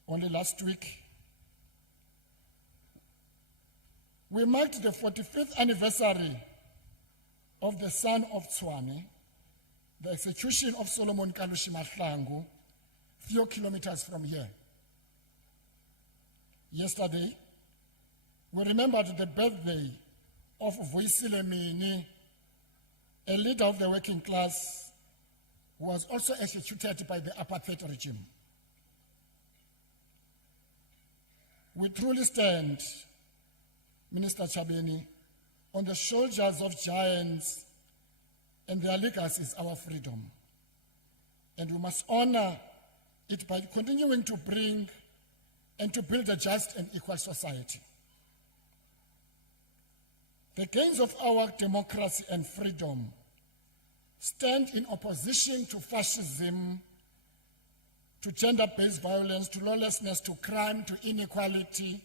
Only last week, we marked the 45th anniversary of the son of Tshwane, the execution of Solomon Kalushi Mahlangu, few kilometers from here. Yesterday, we remembered the birthday of Vuyisile Mini, a leader of the working class who was also executed by the apartheid regime. We truly stand, Minister Chabeni, on the shoulders of giants, and their legacy is our freedom. And we must honor it by continuing to bring and to build a just and equal society. The gains of our democracy and freedom stand in opposition to fascism, to gender-based violence, to lawlessness, to crime, to inequality,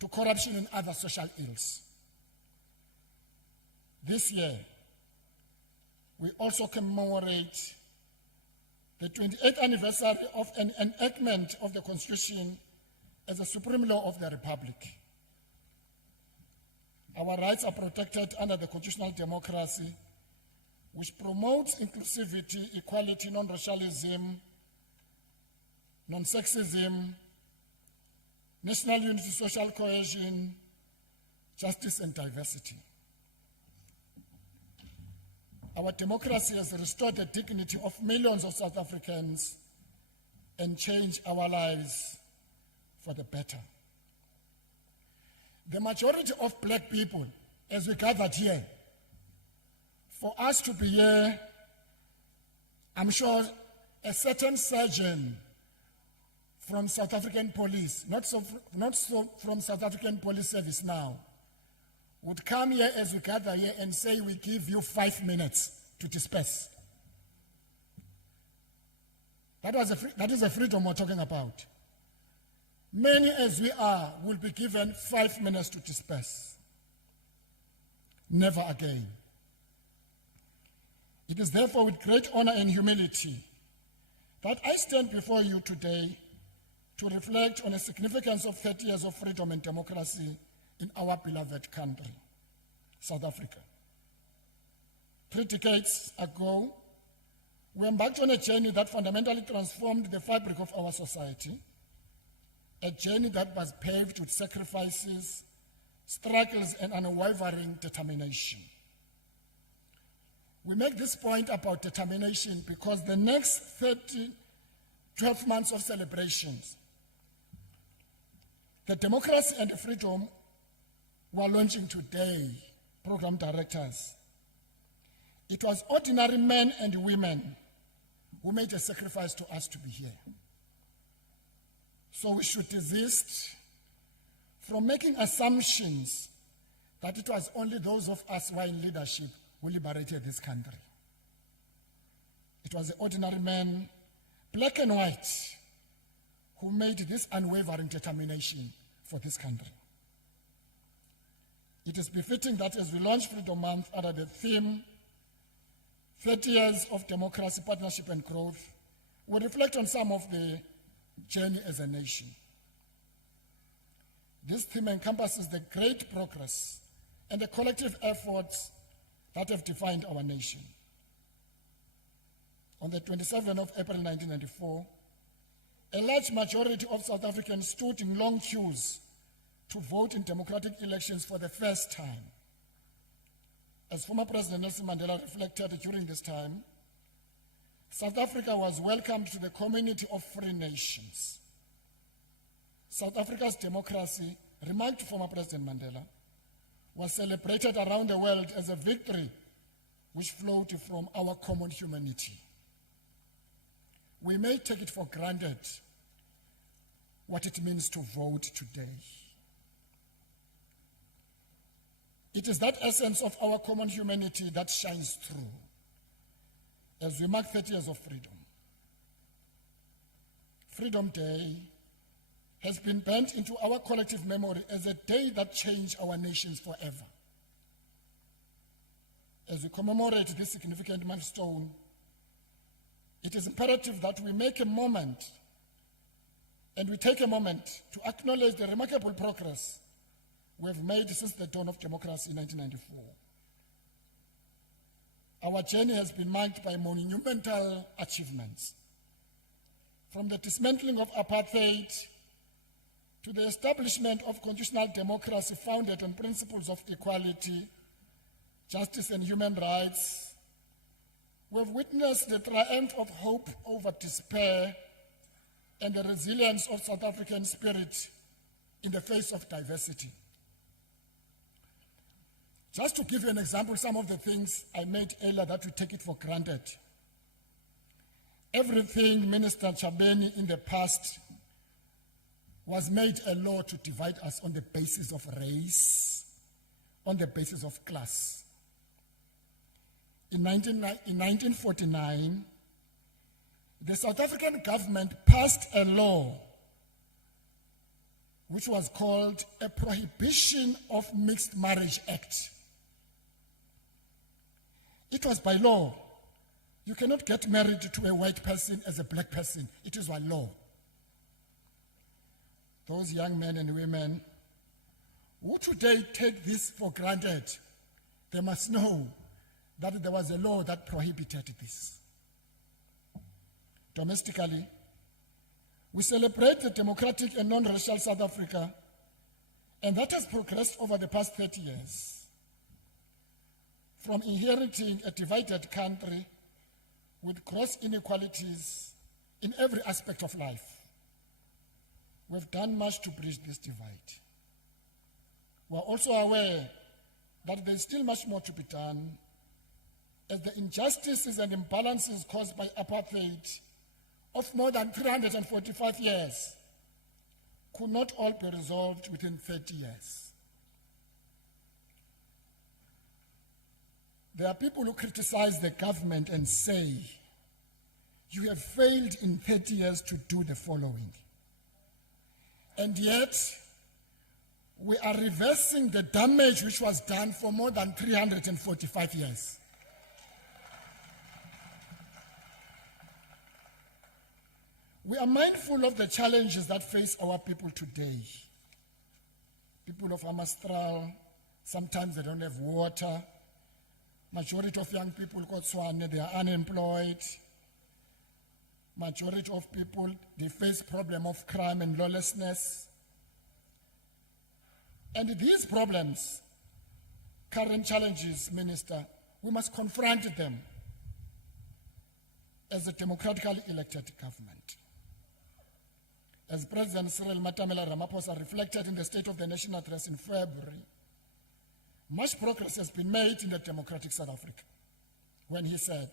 to corruption and other social ills. This year, we also commemorate the 28th anniversary of an enactment of the Constitution as a supreme law of the Republic. Our rights are protected under the constitutional democracy, which promotes inclusivity, equality, non-racialism, non-sexism, national unity, social cohesion, justice, and diversity. Our democracy has restored the dignity of millions of South Africans and changed our lives for the better. The majority of black people, as we gathered here, for us to be here, I'm sure a certain surgeon from South African police, not so from South African police service now, would come here as we gather here and say, we give you 5 minutes to disperse. That is a freedom we're talking about. Many as we are will be given 5 minutes to disperse. Never again. It is therefore with great honor and humility that I stand before you today to reflect on the significance of 30 years of freedom and democracy in our beloved country, South Africa. 3 decades ago, we embarked on a journey that fundamentally transformed the fabric of our society, a journey that was paved with sacrifices, struggles, and unwavering determination. We make this point about determination because the next 12 months of celebrations, the democracy and the freedom we're launching today, program directors, it was ordinary men and women who made a sacrifice to us to be here. So we should desist from making assumptions that it was only those of us who are in leadership who liberated this country. It was the ordinary men, black and white, who made this unwavering determination for this country. It is befitting that as we launch Freedom Month under the theme, 30 years of democracy, partnership, and growth, we reflect on some of the journey as a nation. This theme encompasses the great progress and the collective efforts that have defined our nation. On the 27th of April 1994, a large majority of South Africans stood in long queues to vote in democratic elections for the first time. As former President Nelson Mandela reflected during this time, South Africa was welcomed to the community of free nations. South Africa's democracy, remarked former President Mandela, was celebrated around the world as a victory which flowed from our common humanity. We may take it for granted what it means to vote today. It is that essence of our common humanity that shines through as we mark 30 years of freedom. Freedom Day has been burnt into our collective memory as a day that changed our nations forever. As we commemorate this significant milestone, it is imperative that we make a moment and we take a moment to acknowledge the remarkable progress we have made since the dawn of democracy in 1994. Our journey has been marked by monumental achievements. From the dismantling of apartheid to the establishment of constitutional democracy founded on principles of equality, justice, and human rights, we have witnessed the triumph of hope over despair and the resilience of South African spirit in the face of diversity. Just to give you an example, some of the things I made earlier that we take it for granted. Everything Minister Chabeni in the past was made a law to divide us on the basis of race, on the basis of class. In 1949, the South African government passed a law which was called a Prohibition of Mixed Marriage Act. It was by law. You cannot get married to a white person as a black person. It is by law. Those young men and women who today take this for granted, they must know that there was a law that prohibited this. Domestically, we celebrate the democratic and non-racial South Africa, and that has progressed over the past 30 years. From inheriting a divided country with gross inequalities in every aspect of life, we've done much to bridge this divide. We're also aware that there's still much more to be done, as the injustices and imbalances caused by apartheid of more than 345 years could not all be resolved within 30 years. There are people who criticize the government and say, you have failed in 30 years to do the following. And yet, we are reversing the damage which was done for more than 345 years. We are mindful of the challenges that face our people today. People of Amastral, sometimes they don't have water. Majority of young people, they are unemployed. Majority of people, they face problem of crime and lawlessness. And these problems, current challenges, Minister, we must confront them as a democratically elected government. As President Cyril Matamela Ramaphosa reflected in the State of the Nation address in February, much progress has been made in the democratic South Africa when he said,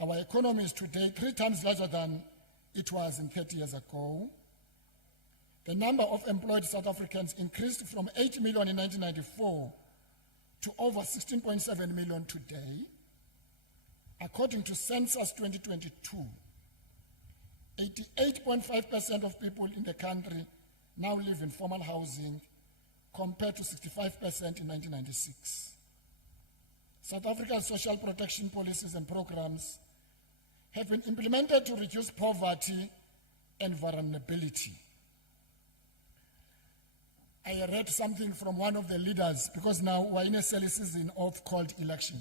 our economy is today 3 times larger than it was in 30 years ago. The number of employed South Africans increased from 8 million in 1994 to over 16.7 million today. According to Census 2022, 88.5% of people in the country now live in formal housing, compared to 65% in 1996. South Africa's social protection policies and programs have been implemented to reduce poverty and vulnerability. I read something from one of the leaders, because now we're in a silly season of called election.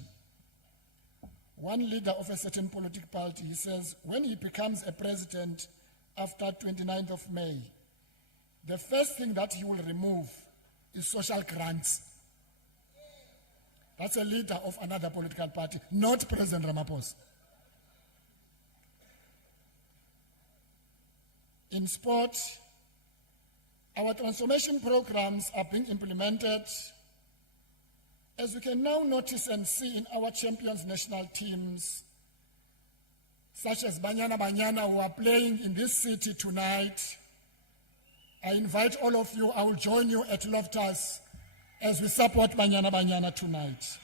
One leader of a certain political party, he says, when he becomes a president after 29th of May, the first thing that he will remove is social grants. That's a leader of another political party, not President Ramaphosa. In sport, our transformation programs are being implemented, as we can now notice and see in our champions national teams, such as Banyana Banyana, who are playing in this city tonight. I invite all of you, I will join you at Loftus as we support Banyana Banyana tonight.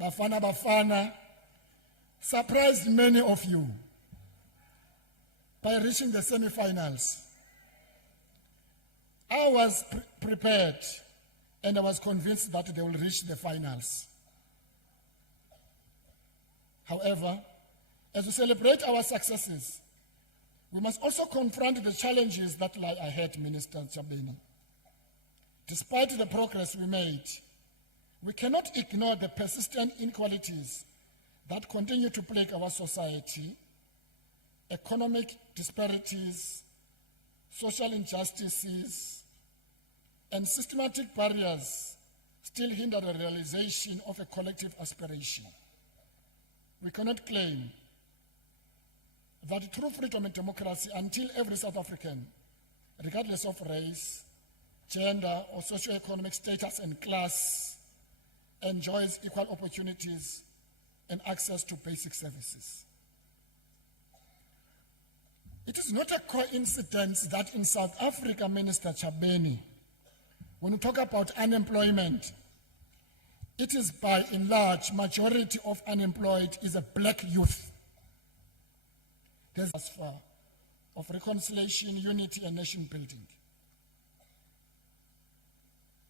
Bafana Bafana surprised many of you by reaching the semi-finals. I was prepared and I was convinced that they will reach the finals. However, as we celebrate our successes, we must also confront the challenges that lie ahead, Minister Chabeni. Despite the progress we made, we cannot ignore the persistent inequalities that continue to plague our society. Economic disparities, social injustices, and systematic barriers still hinder the realization of a collective aspiration. We cannot claim that true freedom and democracy until every South African, regardless of race, gender, or socioeconomic status and class, enjoys equal opportunities and access to basic services. It is not a coincidence that in South Africa, Minister Chabeni, when we talk about unemployment, it is by and large, majority of unemployed is a black youth. There's a far of reconciliation, unity, and nation building.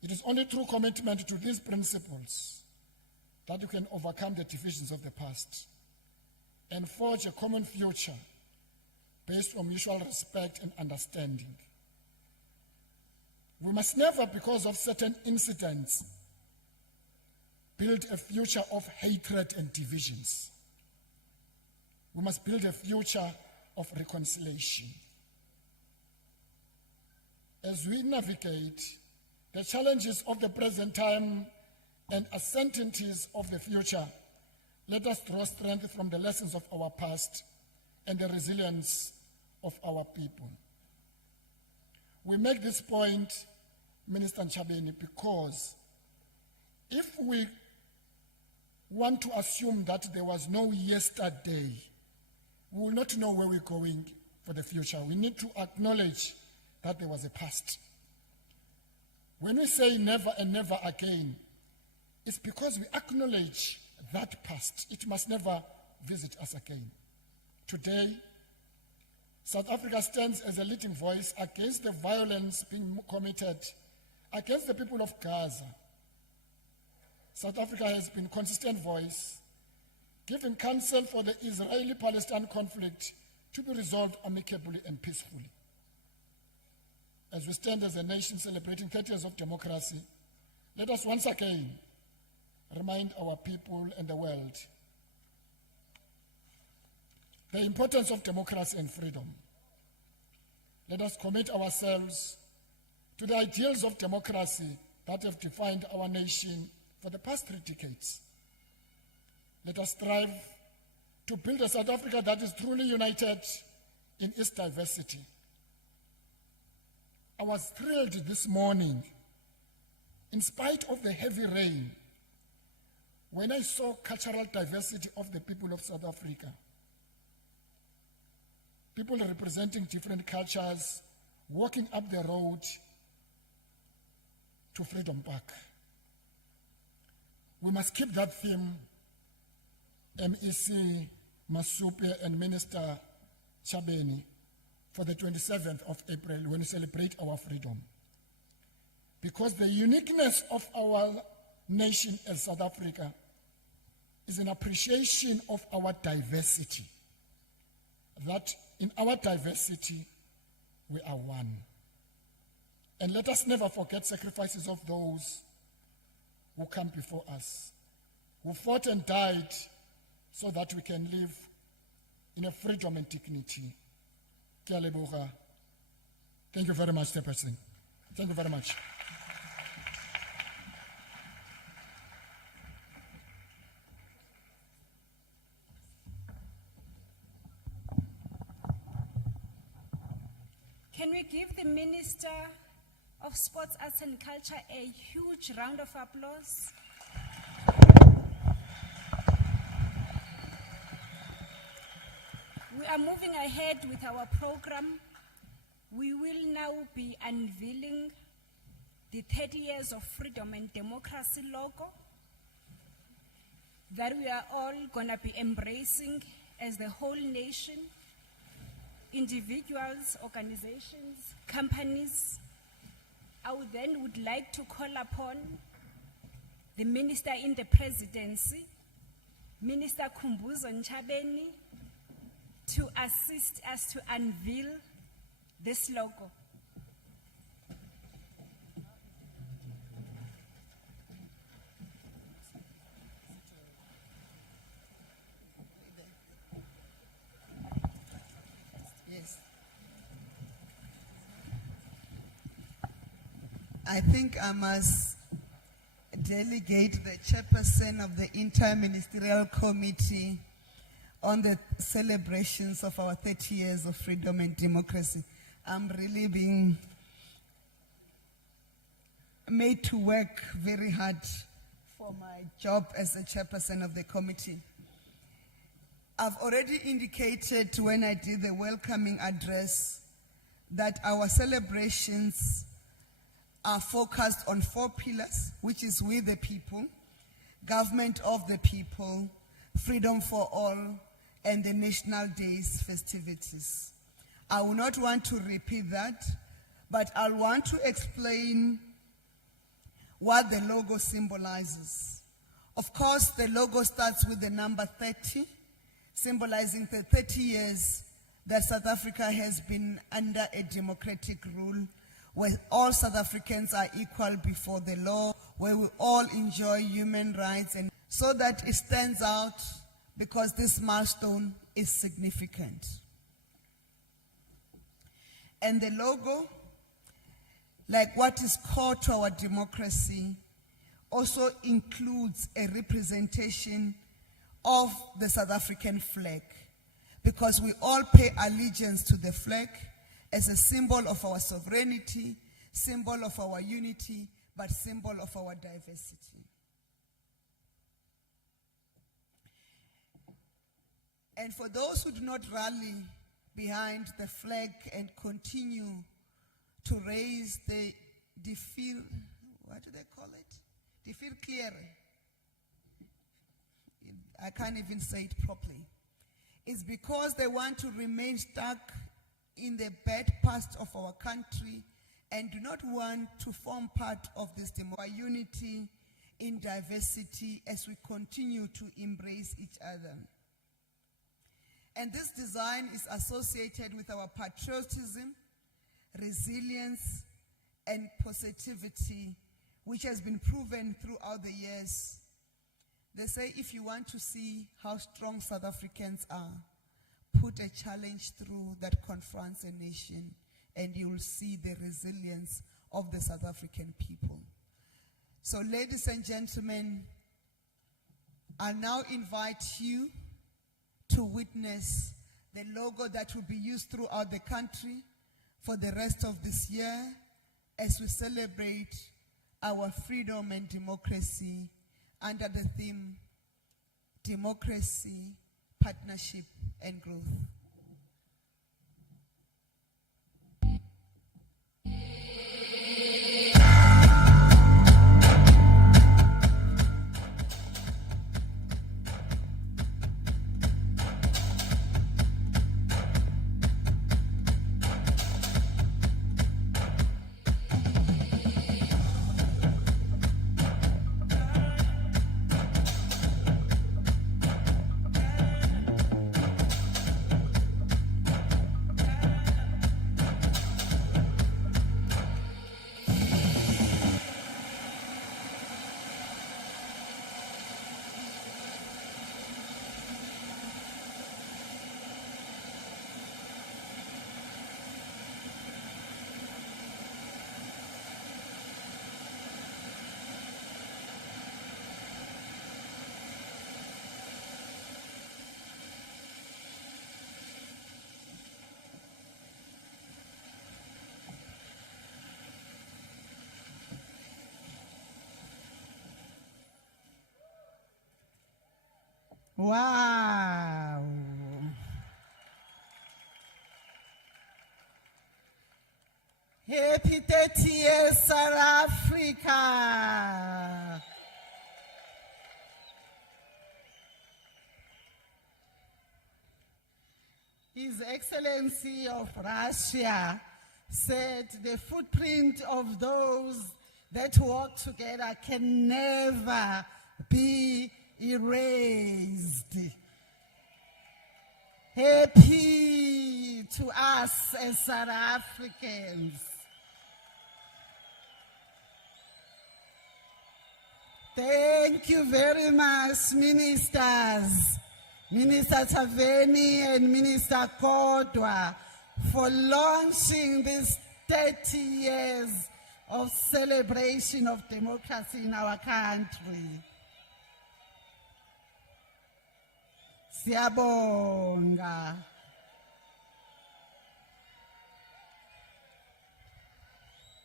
It is only through commitment to these principles that you can overcome the divisions of the past and forge a common future based on mutual respect and understanding. We must never, because of certain incidents, build a future of hatred and divisions. We must build a future of reconciliation. As we navigate the challenges of the present time and uncertainties of the future, let us draw strength from the lessons of our past and the resilience of our people. We make this point, Minister Chabeni, because if we want to assume that there was no yesterday, we will not know where we're going for the future. We need to acknowledge that there was a past. When we say never and never again, it's because we acknowledge that past. It must never visit us again. Today, South Africa stands as a leading voice against the violence being committed against the people of Gaza. South Africa has been a consistent voice, giving counsel for the Israeli-Palestine conflict to be resolved amicably and peacefully. As we stand as a nation celebrating 30 years of democracy, let us once again remind our people and the world the importance of democracy and freedom. Let us commit ourselves to the ideals of democracy that have defined our nation for the past 3 decades. Let us strive to build a South Africa that is truly united in its diversity. I was thrilled this morning, in spite of the heavy rain, when I saw cultural diversity of the people of South Africa. People representing different cultures walking up the road to Freedom Park. We must keep that theme, MEC Masupe and Minister Chabeni, for the 27th of April when we celebrate our freedom. Because the uniqueness of our nation as South Africa is an appreciation of our diversity. That in our diversity, we are one. And let us never forget sacrifices of those who come before us, who fought and died so that we can live in a freedom and dignity. Ke a leboga. Thank you very much, Chairperson. Thank you very much. Can we give the Minister of Sports, Arts and Culture a huge round of applause? We are moving ahead with our program. We will now be unveiling the 30 years of freedom and democracy logo that we are all going to be embracing as the whole nation, individuals, organizations, companies. I would like to call upon the Minister in the Presidency, Minister Khumbuzo Nchabeni, to assist us to unveil this logo. Yes. I think I must delegate the chairperson of the Inter-Ministerial Committee on the celebrations of our 30 years of freedom and democracy. I'm really being made to work very hard for my job as the chairperson of the committee. I've already indicated when I did the welcoming address that our celebrations are focused on 4 pillars, which is we the people, government of the people, freedom for all, and the National Days festivities. I will not want to repeat that, but I'll want to explain what the logo symbolizes. Of course, the logo starts with the number 30, symbolizing the 30 years that South Africa has been under a democratic rule, where all South Africans are equal before the law, where we all enjoy human rights, and so that it stands out because this milestone is significant. And the logo, like what is core to our democracy, also includes a representation of the South African flag, because we all pay allegiance to the flag as a symbol of our sovereignty, symbol of our unity, but symbol of our diversity. And for those who do not rally behind the flag and continue to raise the defil, what do they call it? Defilcliere. I can't even say it properly. It's because they want to remain stuck in the bad past of our country and do not want to form part of this unity in diversity as we continue to embrace each other. And this design is associated with our patriotism, resilience, and positivity, which has been proven throughout the years. They say if you want to see how strong South Africans are, put a challenge through that confronts a nation, and you will see the resilience of the South African people. So, ladies and gentlemen, I now invite you to witness the logo that will be used throughout the country for the rest of this year as we celebrate our freedom and democracy under the theme Democracy, Partnership, and Growth. Wow. Happy 30 years, South Africa. His Excellency of Russia said the footprint of those that walk together can never be erased. Happy to us as South Africans. Thank you very much, ministers. Minister Taveni and Minister Kodwa for launching this 30 years of celebration of democracy in our country. Siyabonga.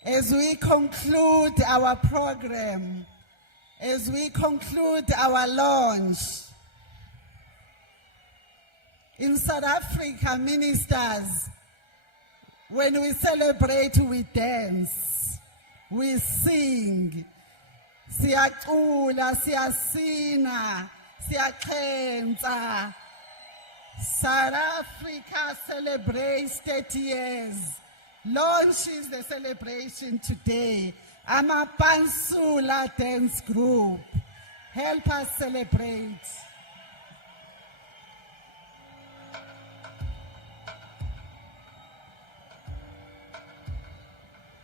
As we conclude our program, as we conclude our launch, in South Africa, ministers, when we celebrate, we dance, we sing, siyacula, siyasina, siyakhenza. South Africa celebrates 30 years, launches the celebration today. Amapansula Dance Group, help us celebrate.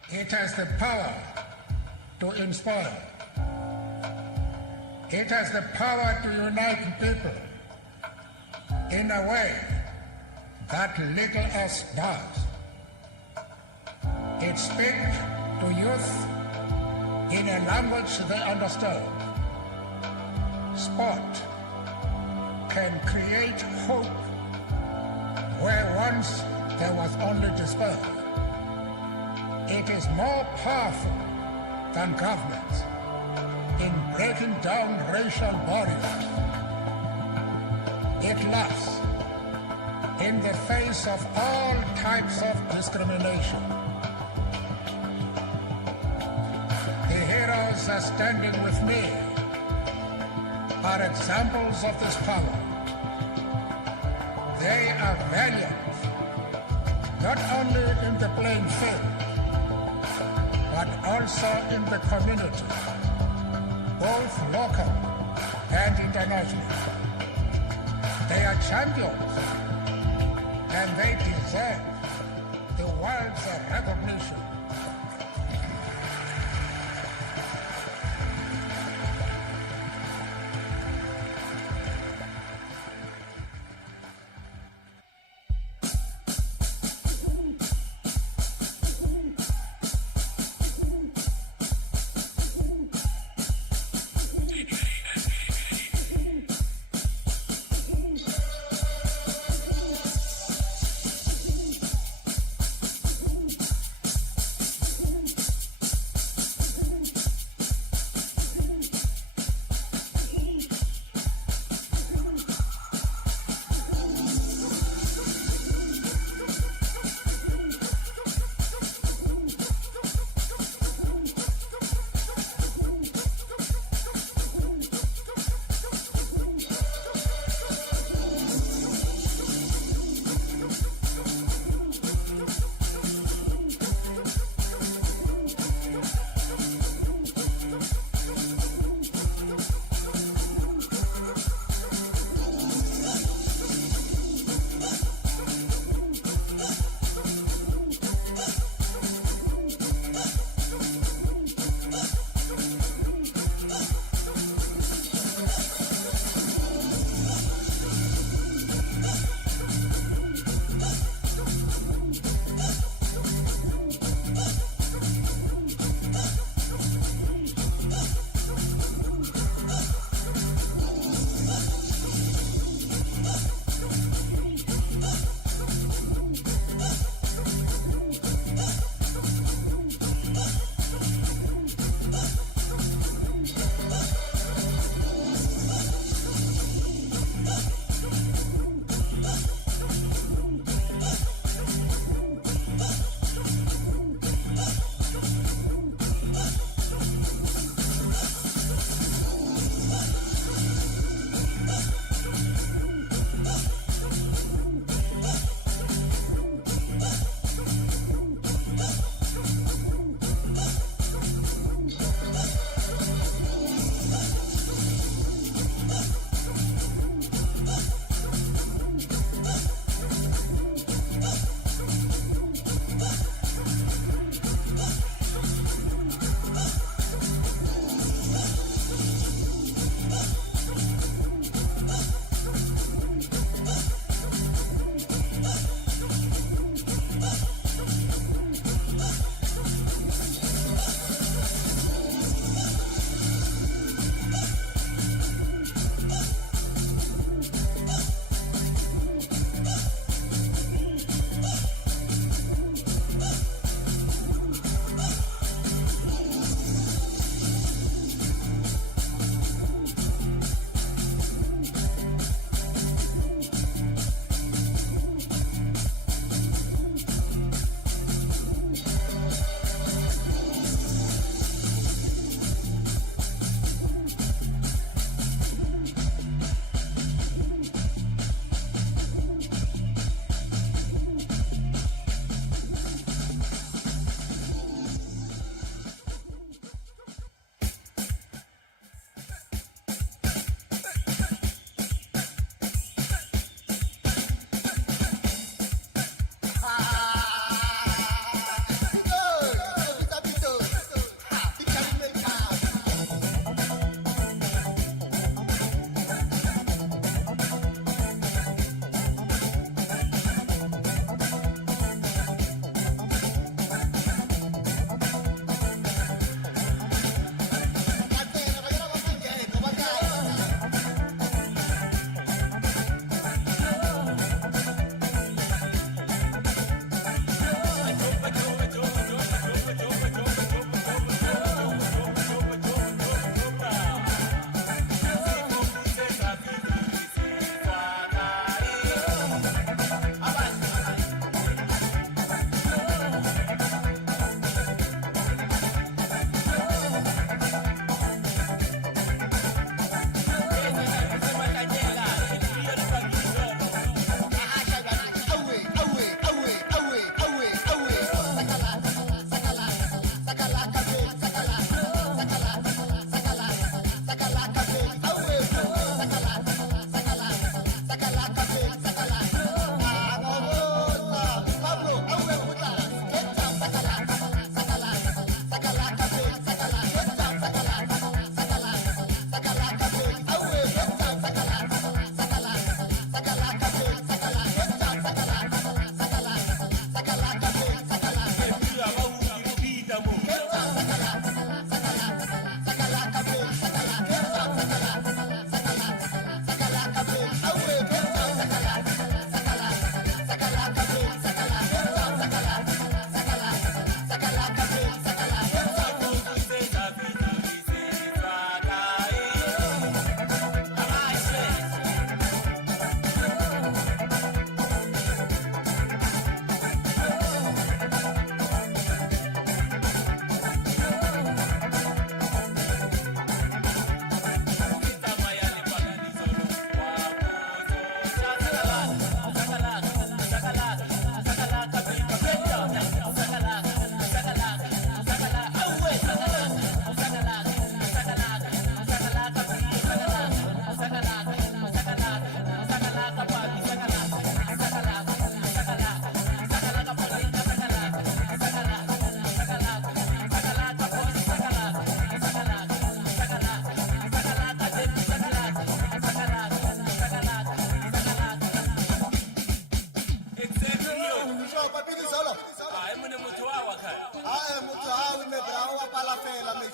It has the power to inspire. It has the power to unite people in a way that little else does. It speaks to youth in a language they understand. Sport can create hope where once there was only despair. It is more powerful than governments in breaking down racial barriers. It laughs in the face of all types of discrimination. The heroes are standing with me are examples of this power. They are valiant, not only in the playing field, but also in the community, both local and international. They are champions, and they deserve the world's recognition.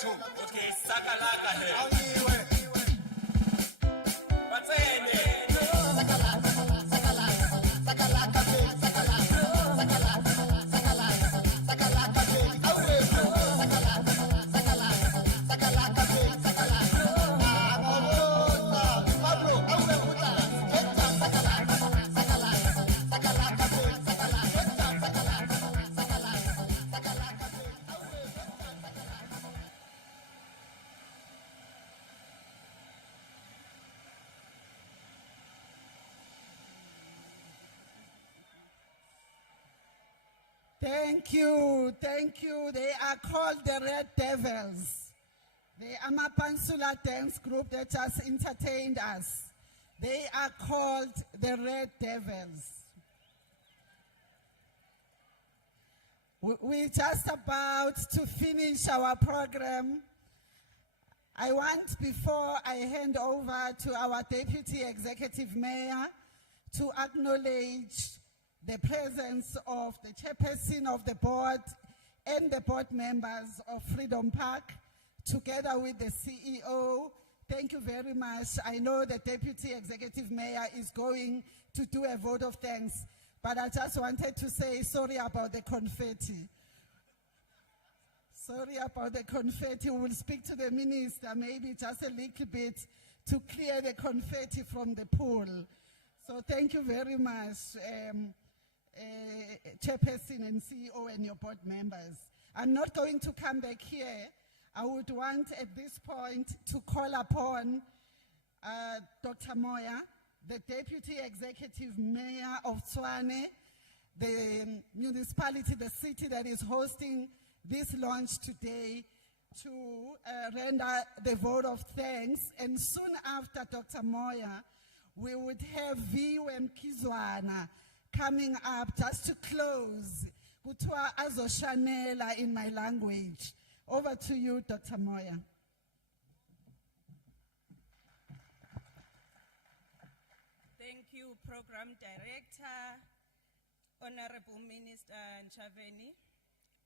wethu. Okay, sakalaka here. Awuyiwe. Batsene. Thank you. They are called the Red Devils. The Amapansula dance group that has entertained us. They are called the Red Devils. We're just about to finish our program. I want, before I hand over to our Deputy Executive Mayor, to acknowledge the presence of the chairperson of the board and the board members of Freedom Park, together with the CEO. Thank you very much. I know the Deputy Executive Mayor is going to do a vote of thanks, but I just wanted to say sorry about the confetti. Sorry about the confetti. We'll speak to the minister, maybe just a little bit, to clear the confetti from the pool. So thank you very much, Chairperson and CEO and your board members. I'm not going to come back here. I would want at this point to call upon Dr. Moya, the Deputy Executive Mayor of Tshwane, the municipality, the city that is hosting this launch today, to render the vote of thanks. And soon after Dr. Moya, we would have Viwe Mkizwana coming up just to close. Kuthiwa azoshanela in my language. Over to you, Dr. Moya. Thank you, Program Director, Honorable Minister Nchaveni,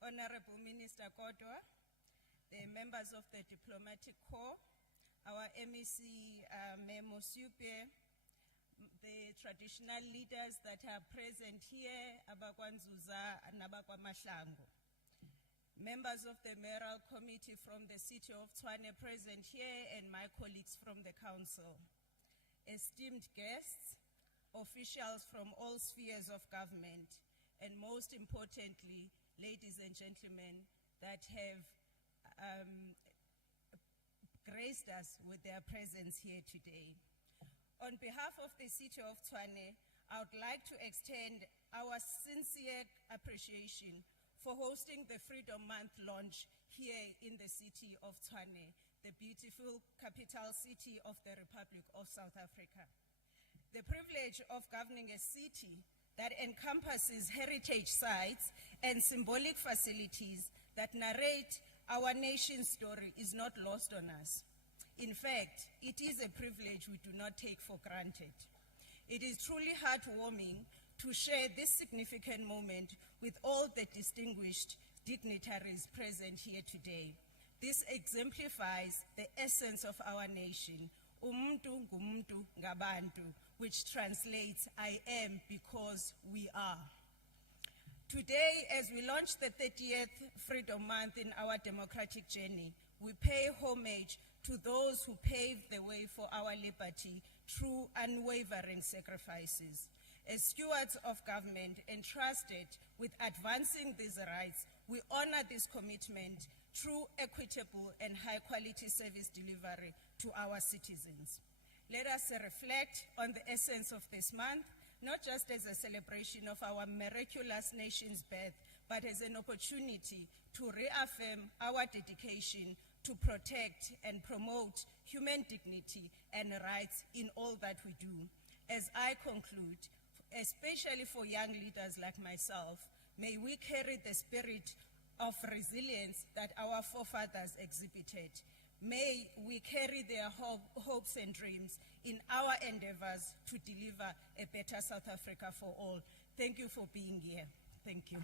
Honorable Minister Kodwa, the members of the Diplomatic Corps, our MEC, Memo Supe, the traditional leaders that are present here, Abakwanzuza and Abakwamahlangu. Members of the mayoral committee from the city of Tshwane present here, and my colleagues from the council. Esteemed guests, officials from all spheres of government, and most importantly, ladies and gentlemen that have graced us with their presence here today. On behalf of the city of Tshwane, I would like to extend our sincere appreciation for hosting the Freedom Month launch here in the city of Tshwane, the beautiful capital city of the Republic of South Africa. The privilege of governing a city that encompasses heritage sites and symbolic facilities that narrate our nation's story is not lost on us. In fact, it is a privilege we do not take for granted. It is truly heartwarming to share this significant moment with all the distinguished dignitaries present here today. This exemplifies the essence of our nation, Umuntu ngumuntu ngabantu, which translates, I am because we are. Today, as we launch the 30th Freedom Month in our democratic journey, we pay homage to those who paved the way for our liberty through unwavering sacrifices. As stewards of government entrusted with advancing these rights, we honor this commitment through equitable and high-quality service delivery to our citizens. Let us reflect on the essence of this month, not just as a celebration of our miraculous nation's birth, but as an opportunity to reaffirm our dedication to protect and promote human dignity and rights in all that we do. As I conclude, especially for young leaders like myself, may we carry the spirit of resilience that our forefathers exhibited. May we carry their hopes and dreams in our endeavors to deliver a better South Africa for all. Thank you for being here. Thank you.